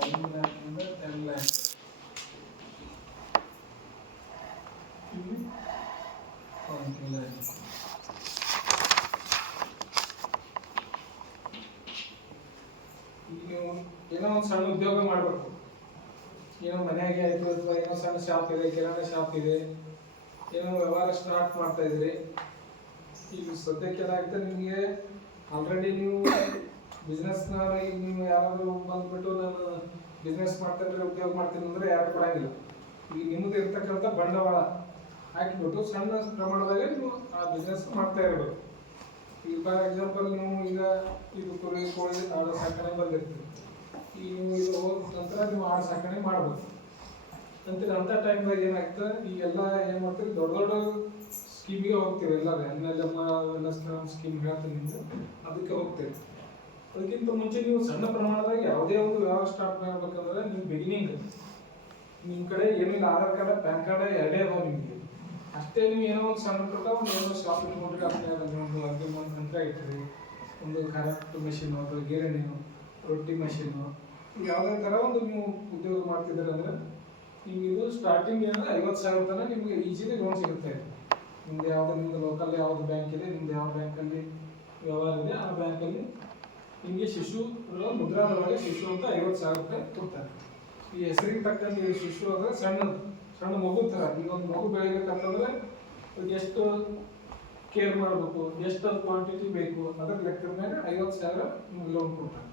5 lakh 10 lakh. ಇಲ್ಲಿ 20 lakh. ಈಗ ನೀವು ಏನೋ ಒಂದು ಸಣ್ಣ ಉದ್ಯೋಗ ಮಾಡಬೇಕು. ಏನೋ ಮನೆಯಾಗೆ ಆಯ್ತು ಅಥವಾ ಏನೋ ಸಣ್ಣ ಶಾಪ್ ಇದೆ, ಕಿರಾಣಿ ಶಾಪ್ ಇದೆ, ಏನೋ ವ್ಯವಹಾರ ಸ್ಟಾರ್ಟ್ ಮಾಡ್ತಾ ಇದ್ರಿ. ಈಗ ಸದ್ಯಕ್ಕೆ ಏನಾಗುತ್ತೆ, ನಿಮಗೆ ಆಲ್ರೆಡಿ ನೀವು ಬಿಸ್ನೆಸ್ನ ಈಗ ನೀವು ಯಾರಾದರೂ ಬಂದ್ಬಿಟ್ಟು ನಾನು ಬಿಸ್ನೆಸ್ ಮಾಡ್ತೀನಿ ಉದ್ಯೋಗ ಮಾಡ್ತೀನಿ ಅಂದರೆ ಯಾರು ಕೊಡಂಗಿಲ್ಲ. ಈಗ ನಿಮ್ಮದು ಇರ್ತಕ್ಕಂಥ ಬಂಡವಾಳ ಹಾಕಿಬಿಟ್ಟು ಸಣ್ಣ ಪ್ರಮಾಣದಾಗ ನೀವು ಆ ಬಿಸ್ನೆಸ್ ಮಾಡ್ತಾ ಇರಬೇಕು. ಈಗ ಫಾರ್ ಎಕ್ಸಾಂಪಲ್ ನೀವು ಈಗ ಇದು ಕುರಿ ಕೋಳಿ ಆಡು ಸಾಕಣೆ ಬಂದಿರ್ತೀವಿ. ಈಗ ನೀವು ಇದು ಹೋದ ನಂತರ ನೀವು ಆಡು ಸಾಕಣೆ ಮಾಡ್ಬೇಕು ಅಂತೀರಿ. ಅಂಥ ಟೈಮ್ದಾಗ ಏನಾಗ್ತದೆ, ಈಗೆಲ್ಲ ಏನು ಮಾಡ್ತೀವಿ, ದೊಡ್ಡ ದೊಡ್ಡ ಸ್ಕೀಮಿಗೆ ಹೋಗ್ತೀವಿ. ಎಲ್ಲರೂ NLM ಸ್ಕೀಮ್ ಹೇಳ್ತೀನಿ ನಿಮ್ಗೆ, ಅದಕ್ಕೆ ಹೋಗ್ತೀವಿ. ಅದಕ್ಕಿಂತ ಮುಂಚೆ ನೀವು ಸಣ್ಣ ಪ್ರಮಾಣದಾಗ ಯಾವುದೇ ಒಂದು ವ್ಯವಹಾರ ಸ್ಟಾರ್ಟ್ ಮಾಡ್ಬೇಕಂದ್ರೆ ನೀವು ಬಿಗಿನಿಂಗ್ ನಿಮ್ಮ ಕಡೆ ಏನಿಲ್ಲ, ಆಧಾರ್ ಕಾರ್ಡ್ ಪ್ಯಾನ್ ಕಾರ್ಡ್ ಎರಡೇ ಅದಾವ ನಿಮಗೆ. ಅಷ್ಟೇ ನೀವು ಏನೋ ಒಂದು ಸಣ್ಣ ಪುಟ್ಟ ಒಂದು ಏನೋ ಶಾಪಿಂಗ್ ನೋಡ್ರಿ, ಅದನ್ನ ಒಂದು ಅಡುಗೆ ಒಂದು ಯಂತ್ರ ಇಟ್ಟಿರಿ, ಒಂದು ಕರೆಕ್ಟ್ ಮೆಷಿನ್ ಅಥವಾ ಗಿರಣಿ, ರೊಟ್ಟಿ ಮೆಷಿನು, ಯಾವುದೇ ಥರ ಒಂದು ನೀವು ಉದ್ಯೋಗ ಮಾಡ್ತಿದ್ದೀರ ಅಂದರೆ ನಿಮ್ಗೆ ಇದು ಸ್ಟಾರ್ಟಿಂಗ್ ಏನಂದ್ರೆ 50,000 ತನಕ ನಿಮಗೆ ಈಜಿಲಿ ಲೋನ್ ಸಿಗುತ್ತೆ. ನಿಮ್ದು ಯಾವುದು ನಿಮ್ದು ಲೋಕಲ್ ಯಾವುದು ಬ್ಯಾಂಕ್ ಇದೆ, ನಿಮ್ದು ಯಾವ ಬ್ಯಾಂಕಲ್ಲಿ ವ್ಯವಹಾರ ಇದೆ, ಆ ಬ್ಯಾಂಕಲ್ಲಿ ನಿಮಗೆ ಶಿಶು ಮುದ್ರಾದೊಳಗೆ ಶಿಶು ಅಂತ 50,000 ರೂಪಾಯಿ ಕೊಡ್ತಾರೆ. ಈ ಹೆಸರಿಗೆ ತಕ್ಕಂತೆ ಶಿಶು ಅಂದರೆ ಸಣ್ಣ ಮಗು ಥರ. ಈಗ ಒಂದು ಮಗು ಬೆಳಿಬೇಕಂತಂದ್ರೆ ಅದಕ್ಕೆ ಎಷ್ಟು ಕೇರ್ ಮಾಡಬೇಕು, ಎಷ್ಟು ಕ್ವಾಂಟಿಟಿ ಬೇಕು, ಅದರ ಲೆಕ್ಕದ ಮೇಲೆ 50,000 ನಿಮ್ಗೆ ಲೋನ್ ಕೊಡ್ತಾರೆ.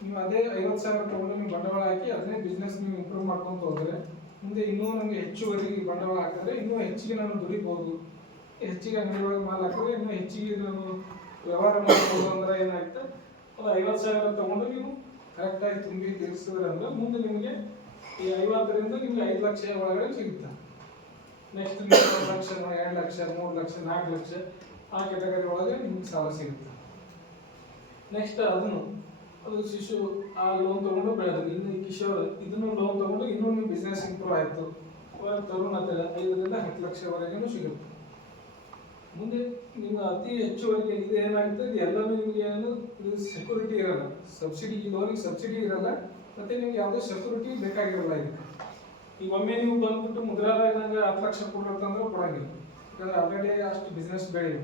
ನೀವು ಅದೇ 50,000 ತಗೊಂಡು ನೀವು ಬಂಡವಾಳ ಹಾಕಿ ಅದನ್ನೇ ಬಿಸ್ನೆಸ್ ನೀವು ಇಂಪ್ರೂವ್ ಮಾಡ್ಕೊಂತ ಹೋದರೆ ಮುಂದೆ ಇನ್ನೂ ನಮಗೆ ಹೆಚ್ಚುವರಿ ಬಂಡವಾಳ ಹಾಕಿದ್ರೆ ಇನ್ನೂ ಹೆಚ್ಚಿಗೆ ನಾನು ದುಡಿಬೋದು, ಹೆಚ್ಚಿಗೆ ಅಂಗಡಿ ಒಳಗೆ ಮಾಲ್ ಹಾಕಿದ್ರೆ ಇನ್ನೂ ಹೆಚ್ಚಿಗೆ ನಾನು ವ್ಯವಹಾರ ಮಾಡ್ಬೋದು. ಅಂದ್ರೆ ಏನಾಗುತ್ತೆ, ಅದು 50,000 ತಗೊಂಡು ನೀವು ಕರೆಕ್ಟಾಗಿ ತುಂಬಿ ತೀರಿಸಿದ್ರೆ ಅಂದ್ರೆ ಮುಂದೆ ನಿಮಗೆ ಈ 50ರಿಂದ ನಿಮಗೆ 5 ಲಕ್ಷ ಒಳಗಡೆ ಸಿಗುತ್ತೆ. ನೆಕ್ಸ್ಟ್ ನೀವು 1 ಲಕ್ಷ 2 ಲಕ್ಷ 3 ಲಕ್ಷ 4 ಲಕ್ಷ ಆ ಕೆಟಗರಿ ಒಳಗೆ ನಿಮ್ಗೆ ಸಾಲ ಸಿಗುತ್ತೆ. ನೆಕ್ಸ್ಟ್ ಅದು ಶಿಶು ಆ ಲೋನ್ ತಗೊಂಡು ಬೆಳೆದ್ರು, ಇನ್ನು ಕಿಶೋರ್ ಇದನ್ನು ಲೋನ್ ತಗೊಂಡು ಇನ್ನೂ ನೀವು ಬಿಸ್ನೆಸ್ ಇಂಪ್ರೂವ್ ಆಯಿತು, ತರುಣ್ 5ರಿಂದ 10 ಲಕ್ಷವರೆಗೂ ಸಿಗುತ್ತೆ. ಮುಂದೆ ನೀವು ಅತಿ ಹೆಚ್ಚುವರೆಗೆ ಇದು ಏನಾಗುತ್ತೆ, ಇದು ಎಲ್ಲನೂ ನಿಮಗೆ ಏನು ಇದು ಸೆಕ್ಯೂರಿಟಿ ಇರಲ್ಲ, ಸಬ್ಸಿಡಿ ಲೋನಿಗೆ ಸಬ್ಸಿಡಿ ಇರಲ್ಲ, ಮತ್ತೆ ನಿಮ್ಗೆ ಯಾವುದೇ ಸೆಕ್ಯೂರಿಟಿ ಬೇಕಾಗಿರಲ್ಲ. ಇದಕ್ಕೆ ಈಗ ಒಮ್ಮೆ ನೀವು ಬಂದ್ಬಿಟ್ಟು ಮುದ್ರಾದಾಗ ನಂಗೆ 10 ಲಕ್ಷ ಕೊಡ್ಬೇಕಂದ್ರೆ ಕೊಡಂಗಿಲ್ಲ, ಯಾಕಂದ್ರೆ ಆಲ್ರೆಡಿ ಅಷ್ಟು ಬಿಸ್ನೆಸ್ ಬೆಳೆಯಿರಿ.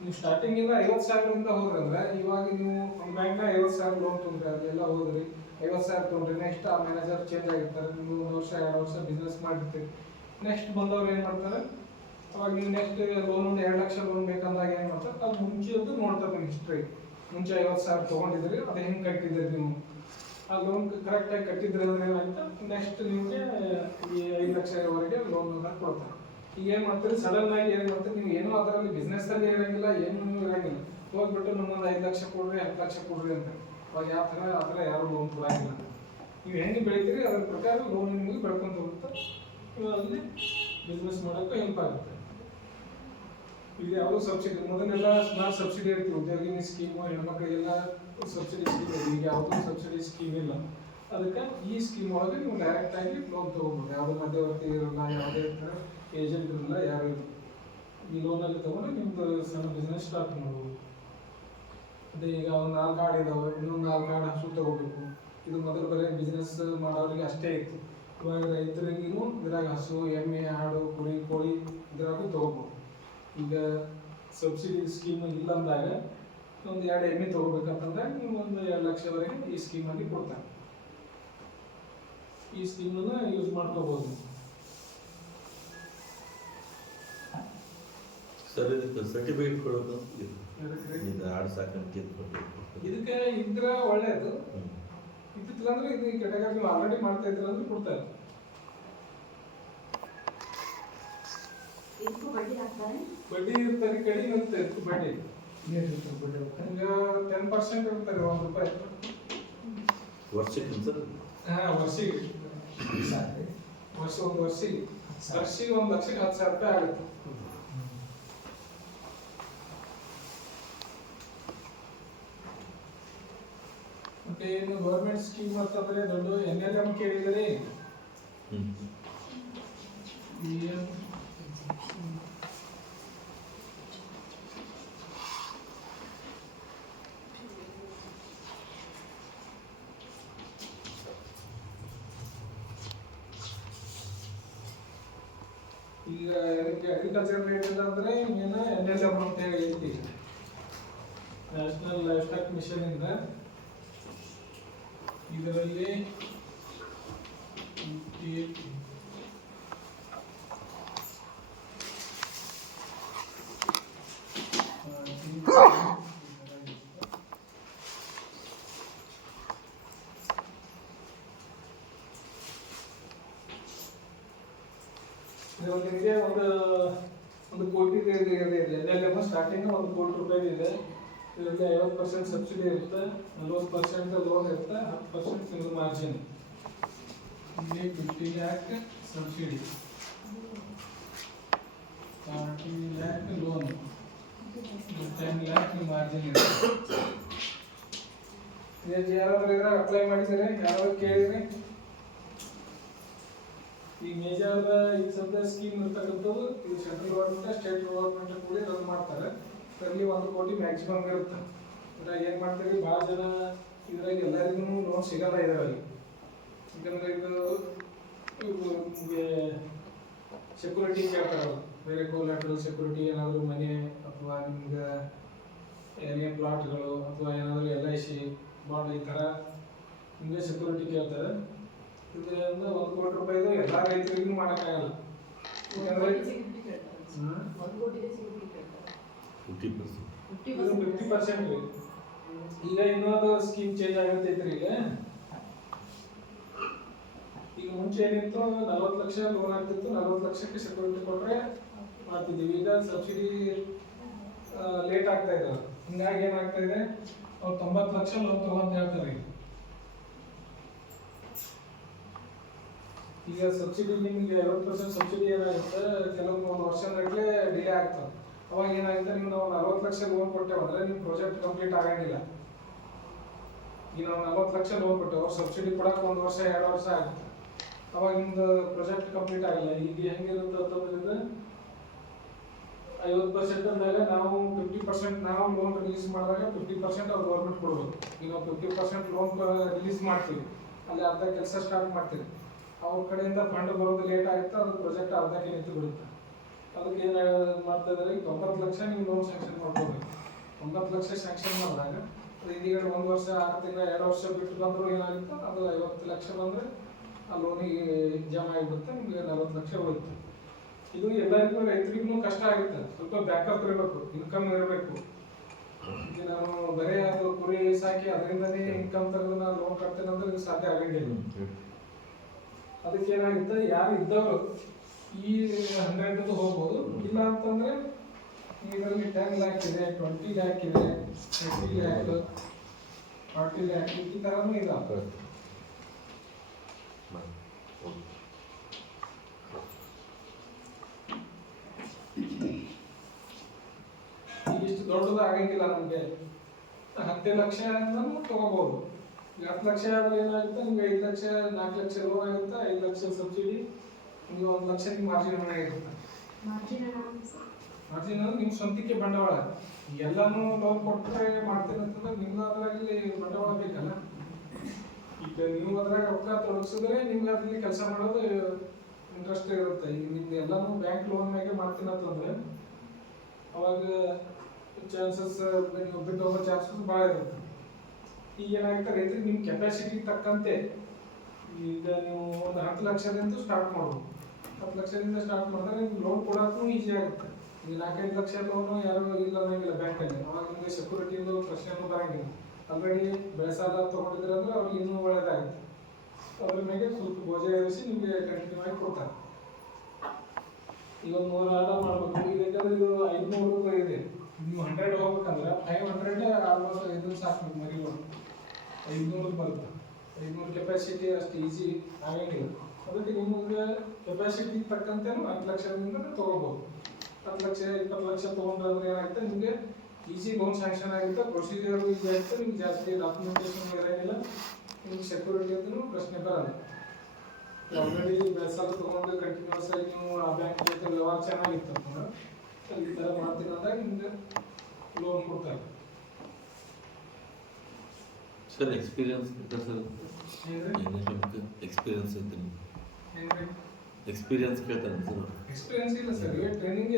ನೀವು ಸ್ಟಾರ್ಟಿಂಗಿಂದ 50,000ರಿಂದ ಹೋದ್ರಂದ್ರೆ ಇವಾಗ ನೀವು ಒಂದು ಬ್ಯಾಂಕ್ನಾಗ 50,000 ಲೋನ್ ತೊಗೊಂಡ್ರೆ ಅದೆಲ್ಲ ಹೋದ್ರಿ 50,000 ತೊಗೊಂಡ್ರಿ. ನೆಕ್ಸ್ಟ್ ಆ ಮ್ಯಾನೇಜರ್ ಚೇಂಜ್ ಆಗಿರ್ತಾರೆ, ನೀವು 1 ವರ್ಷ 2 ವರ್ಷ ಬಿಸ್ನೆಸ್ ಮಾಡಿರ್ತೀರಿ. ನೆಕ್ಸ್ಟ್ ಬಂದವ್ರು ಏನು ಮಾಡ್ತಾರೆ, ಅವಾಗ ನೀವು ನೆಕ್ಸ್ಟ್ ಲೋನ್ ಒಂದು 2 ಲಕ್ಷ ಲೋನ್ ಬೇಕಂದಾಗ ಏನು ಮಾಡ್ತಾರೆ, ಅದು ಮುಂಚೆದ್ದು ನೋಡ್ತಾರೆ ನಿಮ್ಮ ಹಿಸ್ಟ್ರಿ. ಮುಂಚೆ 50,000 ತೊಗೊಂಡಿದ್ರಿ, ಅದು ಹೆಂಗೆ ಕಟ್ಟಿದ್ರಿ, ನೀವು ಆ ಲೋನ್ ಕರೆಕ್ಟಾಗಿ ಕಟ್ಟಿದ್ರಿ ಅಂದ್ರೆ ಏನಾಗುತ್ತೆ, ನೆಕ್ಸ್ಟ್ ನಿಮಗೆ ಈ 5 ಲಕ್ಷವರೆಗೆ ಲೋನ್ ಕೊಡ್ತಾರೆ. ಈಗ ಏನು ಮಾಡ್ತೀರಿ, ಸಡನ್ ಆಗಿ ಏನು ಮಾಡ್ತೀರಿ, ನೀವು ಏನೋ ಅದರಲ್ಲಿ ಬಿಸ್ನೆಸ್ಸಲ್ಲಿ ಇರೋಂಗಿಲ್ಲ, ಏನು ನೀವು ಇರೋಂಗಿಲ್ಲ, ಹೋಗ್ಬಿಟ್ಟು ನಮ್ಮೊಂದು 5 ಲಕ್ಷ ಕೊಡ್ರಿ 10 ಲಕ್ಷ ಕೊಡ್ರಿ ಅಂತ. ಅವಾಗ ಯಾವ ಥರ ಯಾರು ಲೋನ್ ಕೊಡಂಗಿಲ್ಲ. ನೀವು ಹೆಂಗೆ ಬೆಳಿತೀರಿ ಅದರ ಪ್ರಕಾರ ಲೋನ್ ನಿಮಗೆ ಬೆಳ್ಕೊಂತ ಹೋಗುತ್ತೆ. ಅಲ್ಲಿ ಬಿಸ್ನೆಸ್ ಮಾಡೋಕ್ಕೂ ಹೆಲ್ಪ್ ಆಗುತ್ತೆ. ಈಗ ಯಾವುದೋ ಸಬ್ಸಿಡಿ ಮೊದಲೆಲ್ಲ ಸುಮಾರು ಸಬ್ಸಿಡಿ ಇರ್ತೀವಿ, ಉದ್ಯೋಗಿನಿ ಸ್ಕೀಮು ಹೆಣ್ಮಕ್ಳಿಗೆಲ್ಲ ಸಬ್ಸಿಡಿ ಸ್ಕೀಮ್ ಇದೆ. ಈಗ ಯಾವುದೋ ಸಬ್ಸಿಡಿ ಸ್ಕೀಮ್ ಇಲ್ಲ, ಅದಕ್ಕೆ ಈ ಸ್ಕೀಮ್ ಒಳಗೆ ನೀವು ಡೈರೆಕ್ಟಾಗಿ ಲೋನ್ ತೊಗೋಬೋದು. ಯಾವುದೋ ಮಧ್ಯವರ್ತಿ ಇರಲ್ಲ, ಯಾವುದೇ ಥರ ಏಜೆಂಟ್ ಇರಲ್ಲ, ಯಾರು ಇಲ್ಲ. ಈ ಲೋನಲ್ಲಿ ತೊಗೊಂಡು ನಿಮ್ದು ಸಣ್ಣ ಬಿಸ್ನೆಸ್ ಸ್ಟಾರ್ಟ್ ಮಾಡ್ಬೋದು. ಅದೇ ಈಗ ಒಂದು 4 ಕಾರ್ಡ್ ಇದಾವೆ, ಇನ್ನೊಂದು 4 ಕಾರ್ಡ್ ಹಸು ತಗೋಬೇಕು. ಇದು ಮೊದಲು ಬರೀ ಬಿಸ್ನೆಸ್ ಮಾಡೋರಿಗೆ ಅಷ್ಟೇ ಇತ್ತು. ಇವಾಗ ರೈತರಿಗೂ ಇದ್ರಾಗ ಹಸು, ಎಮ್ಮೆ, ಆಡು, ಕುರಿ, ಕೋಳಿ ಇದ್ರಾಗೂ ತೊಗೋಬೋದು. ಈಗ ಸಬ್ಸಿಡಿ ಸ್ಕೀಮ್ ಇಲ್ಲ ಅಂದಾಗ ಒಂದು 2 ಎಮ್ಮೆ ತೊಗೋಬೇಕಂತಂದ್ರೆ ನೀವು ಒಂದು 2 ಲಕ್ಷವರೆಗೆ ಈ ಸ್ಕೀಮಲ್ಲಿ ಕೊಡ್ತಾರೆ. ಈ ಸ್ಕೀಮನ್ನು ಯೂಸ್ ಮಾಡ್ಕೋಬೋದು. ಸರ್, ಇದಕ್ಕೆ ಸರ್ಟಿಫಿಕೇಟ್ ಕೊಡೋದು ಆಡು ಸಾಕಾಣಿಕೆ ಇದಕ್ಕೆ ಇದ್ರೆ ಒಳ್ಳೆಯದು. ಇದ್ದಿಲ್ಲ ಅಂದ್ರೆ ಇದು ಈ ಕೆಟಗರಿ ನೀವು ಆಲ್ರೆಡಿ ಮಾಡ್ತಾ ಇದ್ರೆ ಅಂದ್ರೆ ಕೊಡ್ತಾರೆ. ಬಡ್ಡಿ ಇರ್ತಾರೆ, ಕಡಿಮೆ ಇರುತ್ತೆ ಇದಕ್ಕೆ ಬಡ್ಡಿ. ಈಗ 10% ಇರ್ತಾರೆ, ₹1. ವರ್ಷಕ್ಕೆ ಸರ್? ಹಾಂ, ವರ್ಷಿಗೆ. ಒಂದು ವರ್ಷಿಗೆ 1,10,000 ರೂಪಾಯಿ ಆಗುತ್ತೆ. ಮತ್ತೆ ಏನು ಗೌರ್ಮೆಂಟ್ ಸ್ಕೀಮ್ ಅಂತಂದ್ರೆ ದೊಡ್ಡ NLM ಕೇಳಿದರೆ ಅಗ್ರಿಕಲ್ಚರ್ ರಿಲೇಟೆಡ್ ಅಂದರೆ ಮೇನ್ NLM ಅಂತ ಹೇಳಿ ಹೇಳ್ತೀವಿ, ನ್ಯಾಷನಲ್ ಲೈಫ್ ಸ್ಟಾಕ್ ಮಿಷನ್ ಇಂದ. ಇದರಲ್ಲಿ ನಿಮಗೆ ಒಂದು ಕೋಟಿ NLM ಸ್ಟಾರ್ಟಿಂಗ್ 1 ಕೋಟಿ ರೂಪಾಯಿ ಇದೆ. ಇದರಲ್ಲಿ 50% ಸಬ್ಸಿಡಿ ಇರುತ್ತೆ, 40% ಲೋನ್ ಇರುತ್ತೆ, 10% ಸಿಂಗಲ್ ಮಾರ್ಜಿನ್. ಇಲ್ಲಿ 50 lakh subsidy, 40 lakh loan, 10 lakh margin ಇರುತ್ತೆ. ಇದಕ್ಕೆ ಯಾರಾದ್ರೂ ಇದ್ರಾಗ ಅಪ್ಲೈ ಮಾಡಿದರೆ ಯಾರಾದ್ರೂ ಕೇಳಿದ್ರೆ ಈ ಮೇಜರ್ ಈ ಸದ್ಯ ಸ್ಕೀಮ್ ಇರ್ತಕ್ಕಂಥದ್ದು ಇದು ಸೆಂಟ್ರಲ್ ಗೌರ್ಮೆಂಟ್ ಸ್ಟೇಟ್ ಗೌರ್ಮೆಂಟ್ ಕೂಡ ರನ್ ಮಾಡ್ತಾರೆ. ಇದರಲ್ಲಿ 1 ಕೋಟಿ ಮ್ಯಾಕ್ಸಿಮಮ್ ಇರುತ್ತೆ. ಇದ್ರಾಗ ಏನು ಮಾಡ್ತೀವಿ, ಭಾಳ ಜನ ಇದ್ರಾಗ ಎಲ್ಲರಿಗೂ ಲೋನ್ ಸಿಗಲ್ಲ ಇದರಲ್ಲಿ. ಯಾಕಂದ್ರೆ ಇದು ಸೆಕ್ಯೂರಿಟಿ ಕೇಳ್ತಾರೆ, ಬೇರೆ ಕೋಲಾಟ್ರಲ್ ಸೆಕ್ಯೂರಿಟಿ, ಏನಾದರೂ ಮನೆ ಅಥವಾ ನಿಮ್ಗೆ ಏನೇ ಪ್ಲಾಟ್ಗಳು ಅಥವಾ ಏನಾದರೂ LIC ಬಾಂಡ್ ಈ ಥರ ನಿಮಗೆ ಸೆಕ್ಯೂರಿಟಿ ಕೇಳ್ತಾರೆ. ಇದರಿಂದ 1 ಕೋಟಿ ರೂಪಾಯಿದು ಎಲ್ಲ ರೈತರಿಗೂ ಮಾಡೋಕ್ಕಾಗಲ್ಲ. ಯಾಕಂದ್ರೆ 50% ಈಗ ಇನ್ನೊಂದು ಸ್ಕೀಮ್ ಚೇಂಜ್ ಆಗತ್ತೈತ್ರಿ. ಈಗ ಮುಂಚೆ ಏನಿತ್ತು 40 ಲಕ್ಷ ಲೋನ್ ಆಗ್ತಿತ್ತು, 40 ಲಕ್ಷಕ್ಕೆ ಸೆಕ್ಯೂರಿಟಿ ಕೊಟ್ಟರೆ ಮಾಡ್ತಿದ್ದೀವಿ. ಈಗ ಸಬ್ಸಿಡಿ ಲೇಟ್ ಆಗ್ತಾ ಇದೆ, ಹಿಂಗಾಗಿ ಏನಾಗ್ತಾ ಇದೆ, ಅವ್ರು 90 ಲಕ್ಷ ಲೋನ್ ತಗೊಂತ ಹೇಳ್ತಾರೆ. ಈಗ ಸಬ್ಸಿಡಿ ನಿಮಗೆ 50% ಸಬ್ಸಿಡಿ ಏನಾಗುತ್ತೆ, ಕೆಲವೊಂದು 1 ವರ್ಷದಲ್ಲೇ ಡಿಲೇ ಆಗ್ತದೆ. ಅವಾಗ ಏನಾಗುತ್ತೆ, ನೀವು ನಾವು 40 ಲಕ್ಷ ಲೋನ್ ಕೊಟ್ಟೇವೆ ಅಂದ್ರೆ ನಿಮ್ಮ ಪ್ರಾಜೆಕ್ಟ್ ಕಂಪ್ಲೀಟ್ ಆಗಂಗಿಲ್ಲ. ಈಗ ನಾವು 40 ಲಕ್ಷ ಲೋನ್ ಕೊಟ್ಟೇವೆ, ಸಬ್ಸಿಡಿ ಕೊಡಕ್ಕೆ 1 ವರ್ಷ 2 ವರ್ಷ ಆಗುತ್ತೆ. ಅವಾಗ ನಿಮ್ದು ಪ್ರಾಜೆಕ್ಟ್ ಕಂಪ್ಲೀಟ್ ಆಗಿಲ್ಲ. ಈಗ ಹೆಂಗಿರುತ್ತೆ ಅಂತಂದ್ರೆ 50% ಅಂದಾಗ ನಾವು 50% ನಾವು ಲೋನ್ ರಿಲೀಸ್ ಮಾಡಿದಾಗ 50% ಅವ್ರು ಗೌರ್ಮೆಂಟ್ ಕೊಡ್ಬೇಕು. ಈಗ ನಾವು 50% ಲೋನ್ ರಿಲೀಸ್ ಮಾಡ್ತೀವಿ, ಅಲ್ಲಿ ಅರ್ಧ ಕೆಲಸ ಸ್ಟಾರ್ಟ್ ಮಾಡ್ತೀವಿ. ಅವ್ರ ಕಡೆಯಿಂದ ಫಂಡ್ ಬರೋದು ಲೇಟ್ ಆಗುತ್ತೆ, ಅದು ಪ್ರಾಜೆಕ್ಟ್ ಅರ್ಧಕ್ಕೆ ನಿಂತು ಬಿಡುತ್ತೆ. ಅದಕ್ಕೆ ಏನು ಮಾಡ್ತಾ ಇದ್ದಾರೆ, 90 ಲಕ್ಷ ನೀವು ಲೋನ್ ಸ್ಯಾಂಕ್ಷನ್ ಮಾಡ್ಕೋಬೇಕು. 90 ಲಕ್ಷ ಸ್ಯಾಂಕ್ಷನ್ ಮಾಡಿದಾಗ ಅದು ಹಿಂದಿಗಡೆ 1 ವರ್ಷ 6 ತಿಂಗಳು 2 ವರ್ಷ ಬಿಟ್ಟು ಬಂದರೂ ಏನಾಗುತ್ತೆ, ಅದು 50 ಲಕ್ಷ ಬಂದರೆ ಆ ಲೋನಿಗೆ ಜಮಾ ಆಗಿಬಿಡುತ್ತೆ, ನಿಮಗೆ 40 ಲಕ್ಷ ಹೋಗುತ್ತೆ. ಇದು ಎಲ್ಲರಿಗೂ ರೈತರಿಗೂ ಕಷ್ಟ ಆಗುತ್ತೆ, ಸ್ವಲ್ಪ ಬ್ಯಾಕಪ್ ಇರಬೇಕು, ಇನ್ಕಮ್ ಇರಬೇಕು. ಈಗ ನಾನು ಬರೀ ಅದು ಕುರಿ ಸಾಕಿ ಅದರಿಂದನೇ ಇನ್ಕಮ್ ತೆಗೆದು ನಾನು ಲೋನ್ ಕಟ್ತೇನೆ ಅಂದ್ರೆ ಇದು ಸಾಧ್ಯ ಆಗಂಗಿಲ್ಲ. ಅದಕ್ಕೆ ಏನಾಗುತ್ತೆ, ಯಾರು ಇದ್ದವರು ಈ 100 ಹೋಗ್ಬೋದು. ಇಲ್ಲ ಅಂತಂದ್ರೆ ಇದರಲ್ಲಿ 10 lakh ಇದೆ, 20 lakh ಇದೆ, 30 lakh, 40 lakh ಈ ಥರನೂ ಇದಾವೆ. ಇಷ್ಟು ದೊಡ್ಡದು ಆಗಂಗಿಲ್ಲ ನಮಗೆ. 10 ಲಕ್ಷ ತಗೋಬಹುದು. 10 ಲಕ್ಷ ಆದ್ರೆ ಏನಾಗುತ್ತೆ, ನಿಮ್ಗೆ 5 ಲಕ್ಷ 4 ಲಕ್ಷ ಲೋನ್ ಆಗುತ್ತೆ, 5 ಲಕ್ಷ ಸಬ್ಸಿಡಿ, ನಿಮ್ಗೆ 1 ಲಕ್ಷ ನಿಮ್ಗೆ ಮಾರ್ಜಿನ್ ಹಣ ಇರುತ್ತೆ. ಮಾರ್ಜಿನ್ ಅಂದ್ರೆ ನಿಮ್ಮ ಸ್ವಂತಕ್ಕೆ ಬಂಡವಾಳ. ಎಲ್ಲಾನು ಲೋನ್ ಕೊಟ್ಟರೆ ಮಾಡ್ತೇನೆ ಅಂತಂದ್ರೆ ನಿಮ್ಗೆ ಅದರಲ್ಲಿ ಬಂಡವಾಳ ಬೇಕಲ್ಲ. ಈಗ ನೀವು ಅದ್ರಾಗ ರೊಕ್ಕ ತೊಡಗಿಸಿದ್ರೆ ನಿಮ್ಗೆ ಅದ್ರಲ್ಲಿ ಕೆಲಸ ಮಾಡೋದು ಇಂಟ್ರೆಸ್ಟ್ ಇರುತ್ತೆ. ಈಗ ನಿಮ್ದು ಎಲ್ಲಾನು ಬ್ಯಾಂಕ್ ಲೋನ್ ಮ್ಯಾಗೆ ಮಾಡ್ತೀನಿ ಅಂತಂದ್ರೆ ಅವಾಗ ಚಾನ್ಸಸ್ ನೀವು ಬಿಟ್ಟು ಹೋಗೋ ಚಾನ್ಸಸ್ ಭಾಳ ಇರುತ್ತೆ. ಈಗ ಏನಾಗುತ್ತೆ, ರೈತರಿಗೆ ನಿಮ್ಮ ಕೆಪಾಸಿಟಿ ತಕ್ಕಂತೆ ಈಗ ನೀವು ಒಂದು 10 ಲಕ್ಷದಿಂದ ಸ್ಟಾರ್ಟ್ ಮಾಡ್ಬೋದು. 10 ಲಕ್ಷದಿಂದ ಸ್ಟಾರ್ಟ್ ಮಾಡಿದ್ರೆ ನಿಮ್ಗೆ ಲೋನ್ ಕೊಡೋಕ್ಕೂ ಈಸಿ ಆಗುತ್ತೆ. ಈಗ 4-5 ಲಕ್ಷ ಲೋನು ಯಾರು ಇಲ್ಲ ಅನ್ನೋಂಗಿಲ್ಲ ಬ್ಯಾಂಕಲ್ಲಿ. ಅವಾಗ ನಿಮಗೆ ಸೆಕ್ಯೂರಿಟಿದು ಪ್ರಶ್ನೆನೂ ಬರೋಂಗಿಲ್ಲ. ಆಲ್ರೆಡಿ ಬೆಳೆಸಾಲ ತೊಗೊಂಡಿದ್ರೆ ಅಂದ್ರೆ ಅವ್ರಿಗೆ ಇನ್ನೂ ಒಳ್ಳೇದಾಗುತ್ತೆ. ಅದ್ರ ಮೇಲೆ ಸ್ವಲ್ಪ ಬೋಜೆ ಇರಿಸಿ ನಿಮಗೆ ಕಂಟಿನ್ಯೂ ಆಗಿ ಕೊಡ್ತಾರೆ. ಈಗ ಒಂದು 3 ಆರ್ಡರ್ ಮಾಡಬೇಕು. ಇದಕ್ಕಾದ್ರೆ ಇದು 500 ರೂಪಾಯಿ ಇದೆ. ನೀವು 100 ಹೋಗ್ಬೇಕಂದ್ರೆ 500 ಆಲ್ಮೋಸ್ಟ್ ಇದನ್ನು ಸಾಕ್ಬೇಕು. ಮರಿ ಲೋನ್ 500 ಬರುತ್ತೆ. 500 ಕೆಪಾಸಿಟಿ ಅಷ್ಟು ಈಸಿ ಆಗಂಗಿಲ್ಲ. ಅದಕ್ಕೆ ನಿಮಗೆ ಕೆಪಾಸಿಟಿ ತಕ್ಕಂತೆನೂ 10 ಲಕ್ಷದಿಂದ ತೊಗೋಬೋದು. 10 ಲಕ್ಷ 20 ಲಕ್ಷ ತೊಗೊಂಡ್ರೆ ಏನಾಗುತ್ತೆ, ನಿಮಗೆ ಈಸಿ ಲೋನ್ ಸ್ಯಾಂಕ್ಷನ್ ಆಗುತ್ತೆ, ಪ್ರೊಸೀಜರ್ ಈಸಿ ಆಗುತ್ತೆ, ನಿಮ್ಗೆ ಜಾಸ್ತಿ ಡಾಕ್ಯುಮೆಂಟೇಶನ್ ಇರೋಂಗಿಲ್ಲ, ನಿಮ್ಗೆ ಸೆಕ್ಯೂರಿಟಿ ಅಂತಲೂ ಪ್ರಶ್ನೆ ಬರಲ್ಲ. ಆಲ್ರೆಡಿ ಬೆಳೆಸಾಲ ತೊಗೊಂಡು ಕಂಟಿನ್ಯೂಸ್ ಆಗಿ ನೀವು ಆ ಬ್ಯಾಂಕ್ ಜೊತೆ ವ್ಯವಹಾರ ಚೆನ್ನಾಗಿತ್ತು ಅಂತಂದ್ರೆ ಈ ಥರ ಮಾಡ್ತೀನಿ ಅಂದಾಗ ನಿಮ್ಗೆ ಲೋನ್ ಕೊಡ್ತಾರೆ. ಸರ್ ಎಕ್ಸ್ಪೀರಿಯನ್ಸ್ ಸರ್ ಎಕ್ಸ್ಪೀರಿಯನ್ಸ್ ಐತೆ ಏನ್ರಿ ಎಕ್ಸ್ಪೀರಿಯನ್ಸ್ ಕೇಳ್ತಾನೆ ಸರ್. ಎಕ್ಸ್ಪೀರಿಯನ್ಸ್ ಇಲ್ಲ ಸರ್, ಇವೇ ಟ್ರೈನಿಂಗ್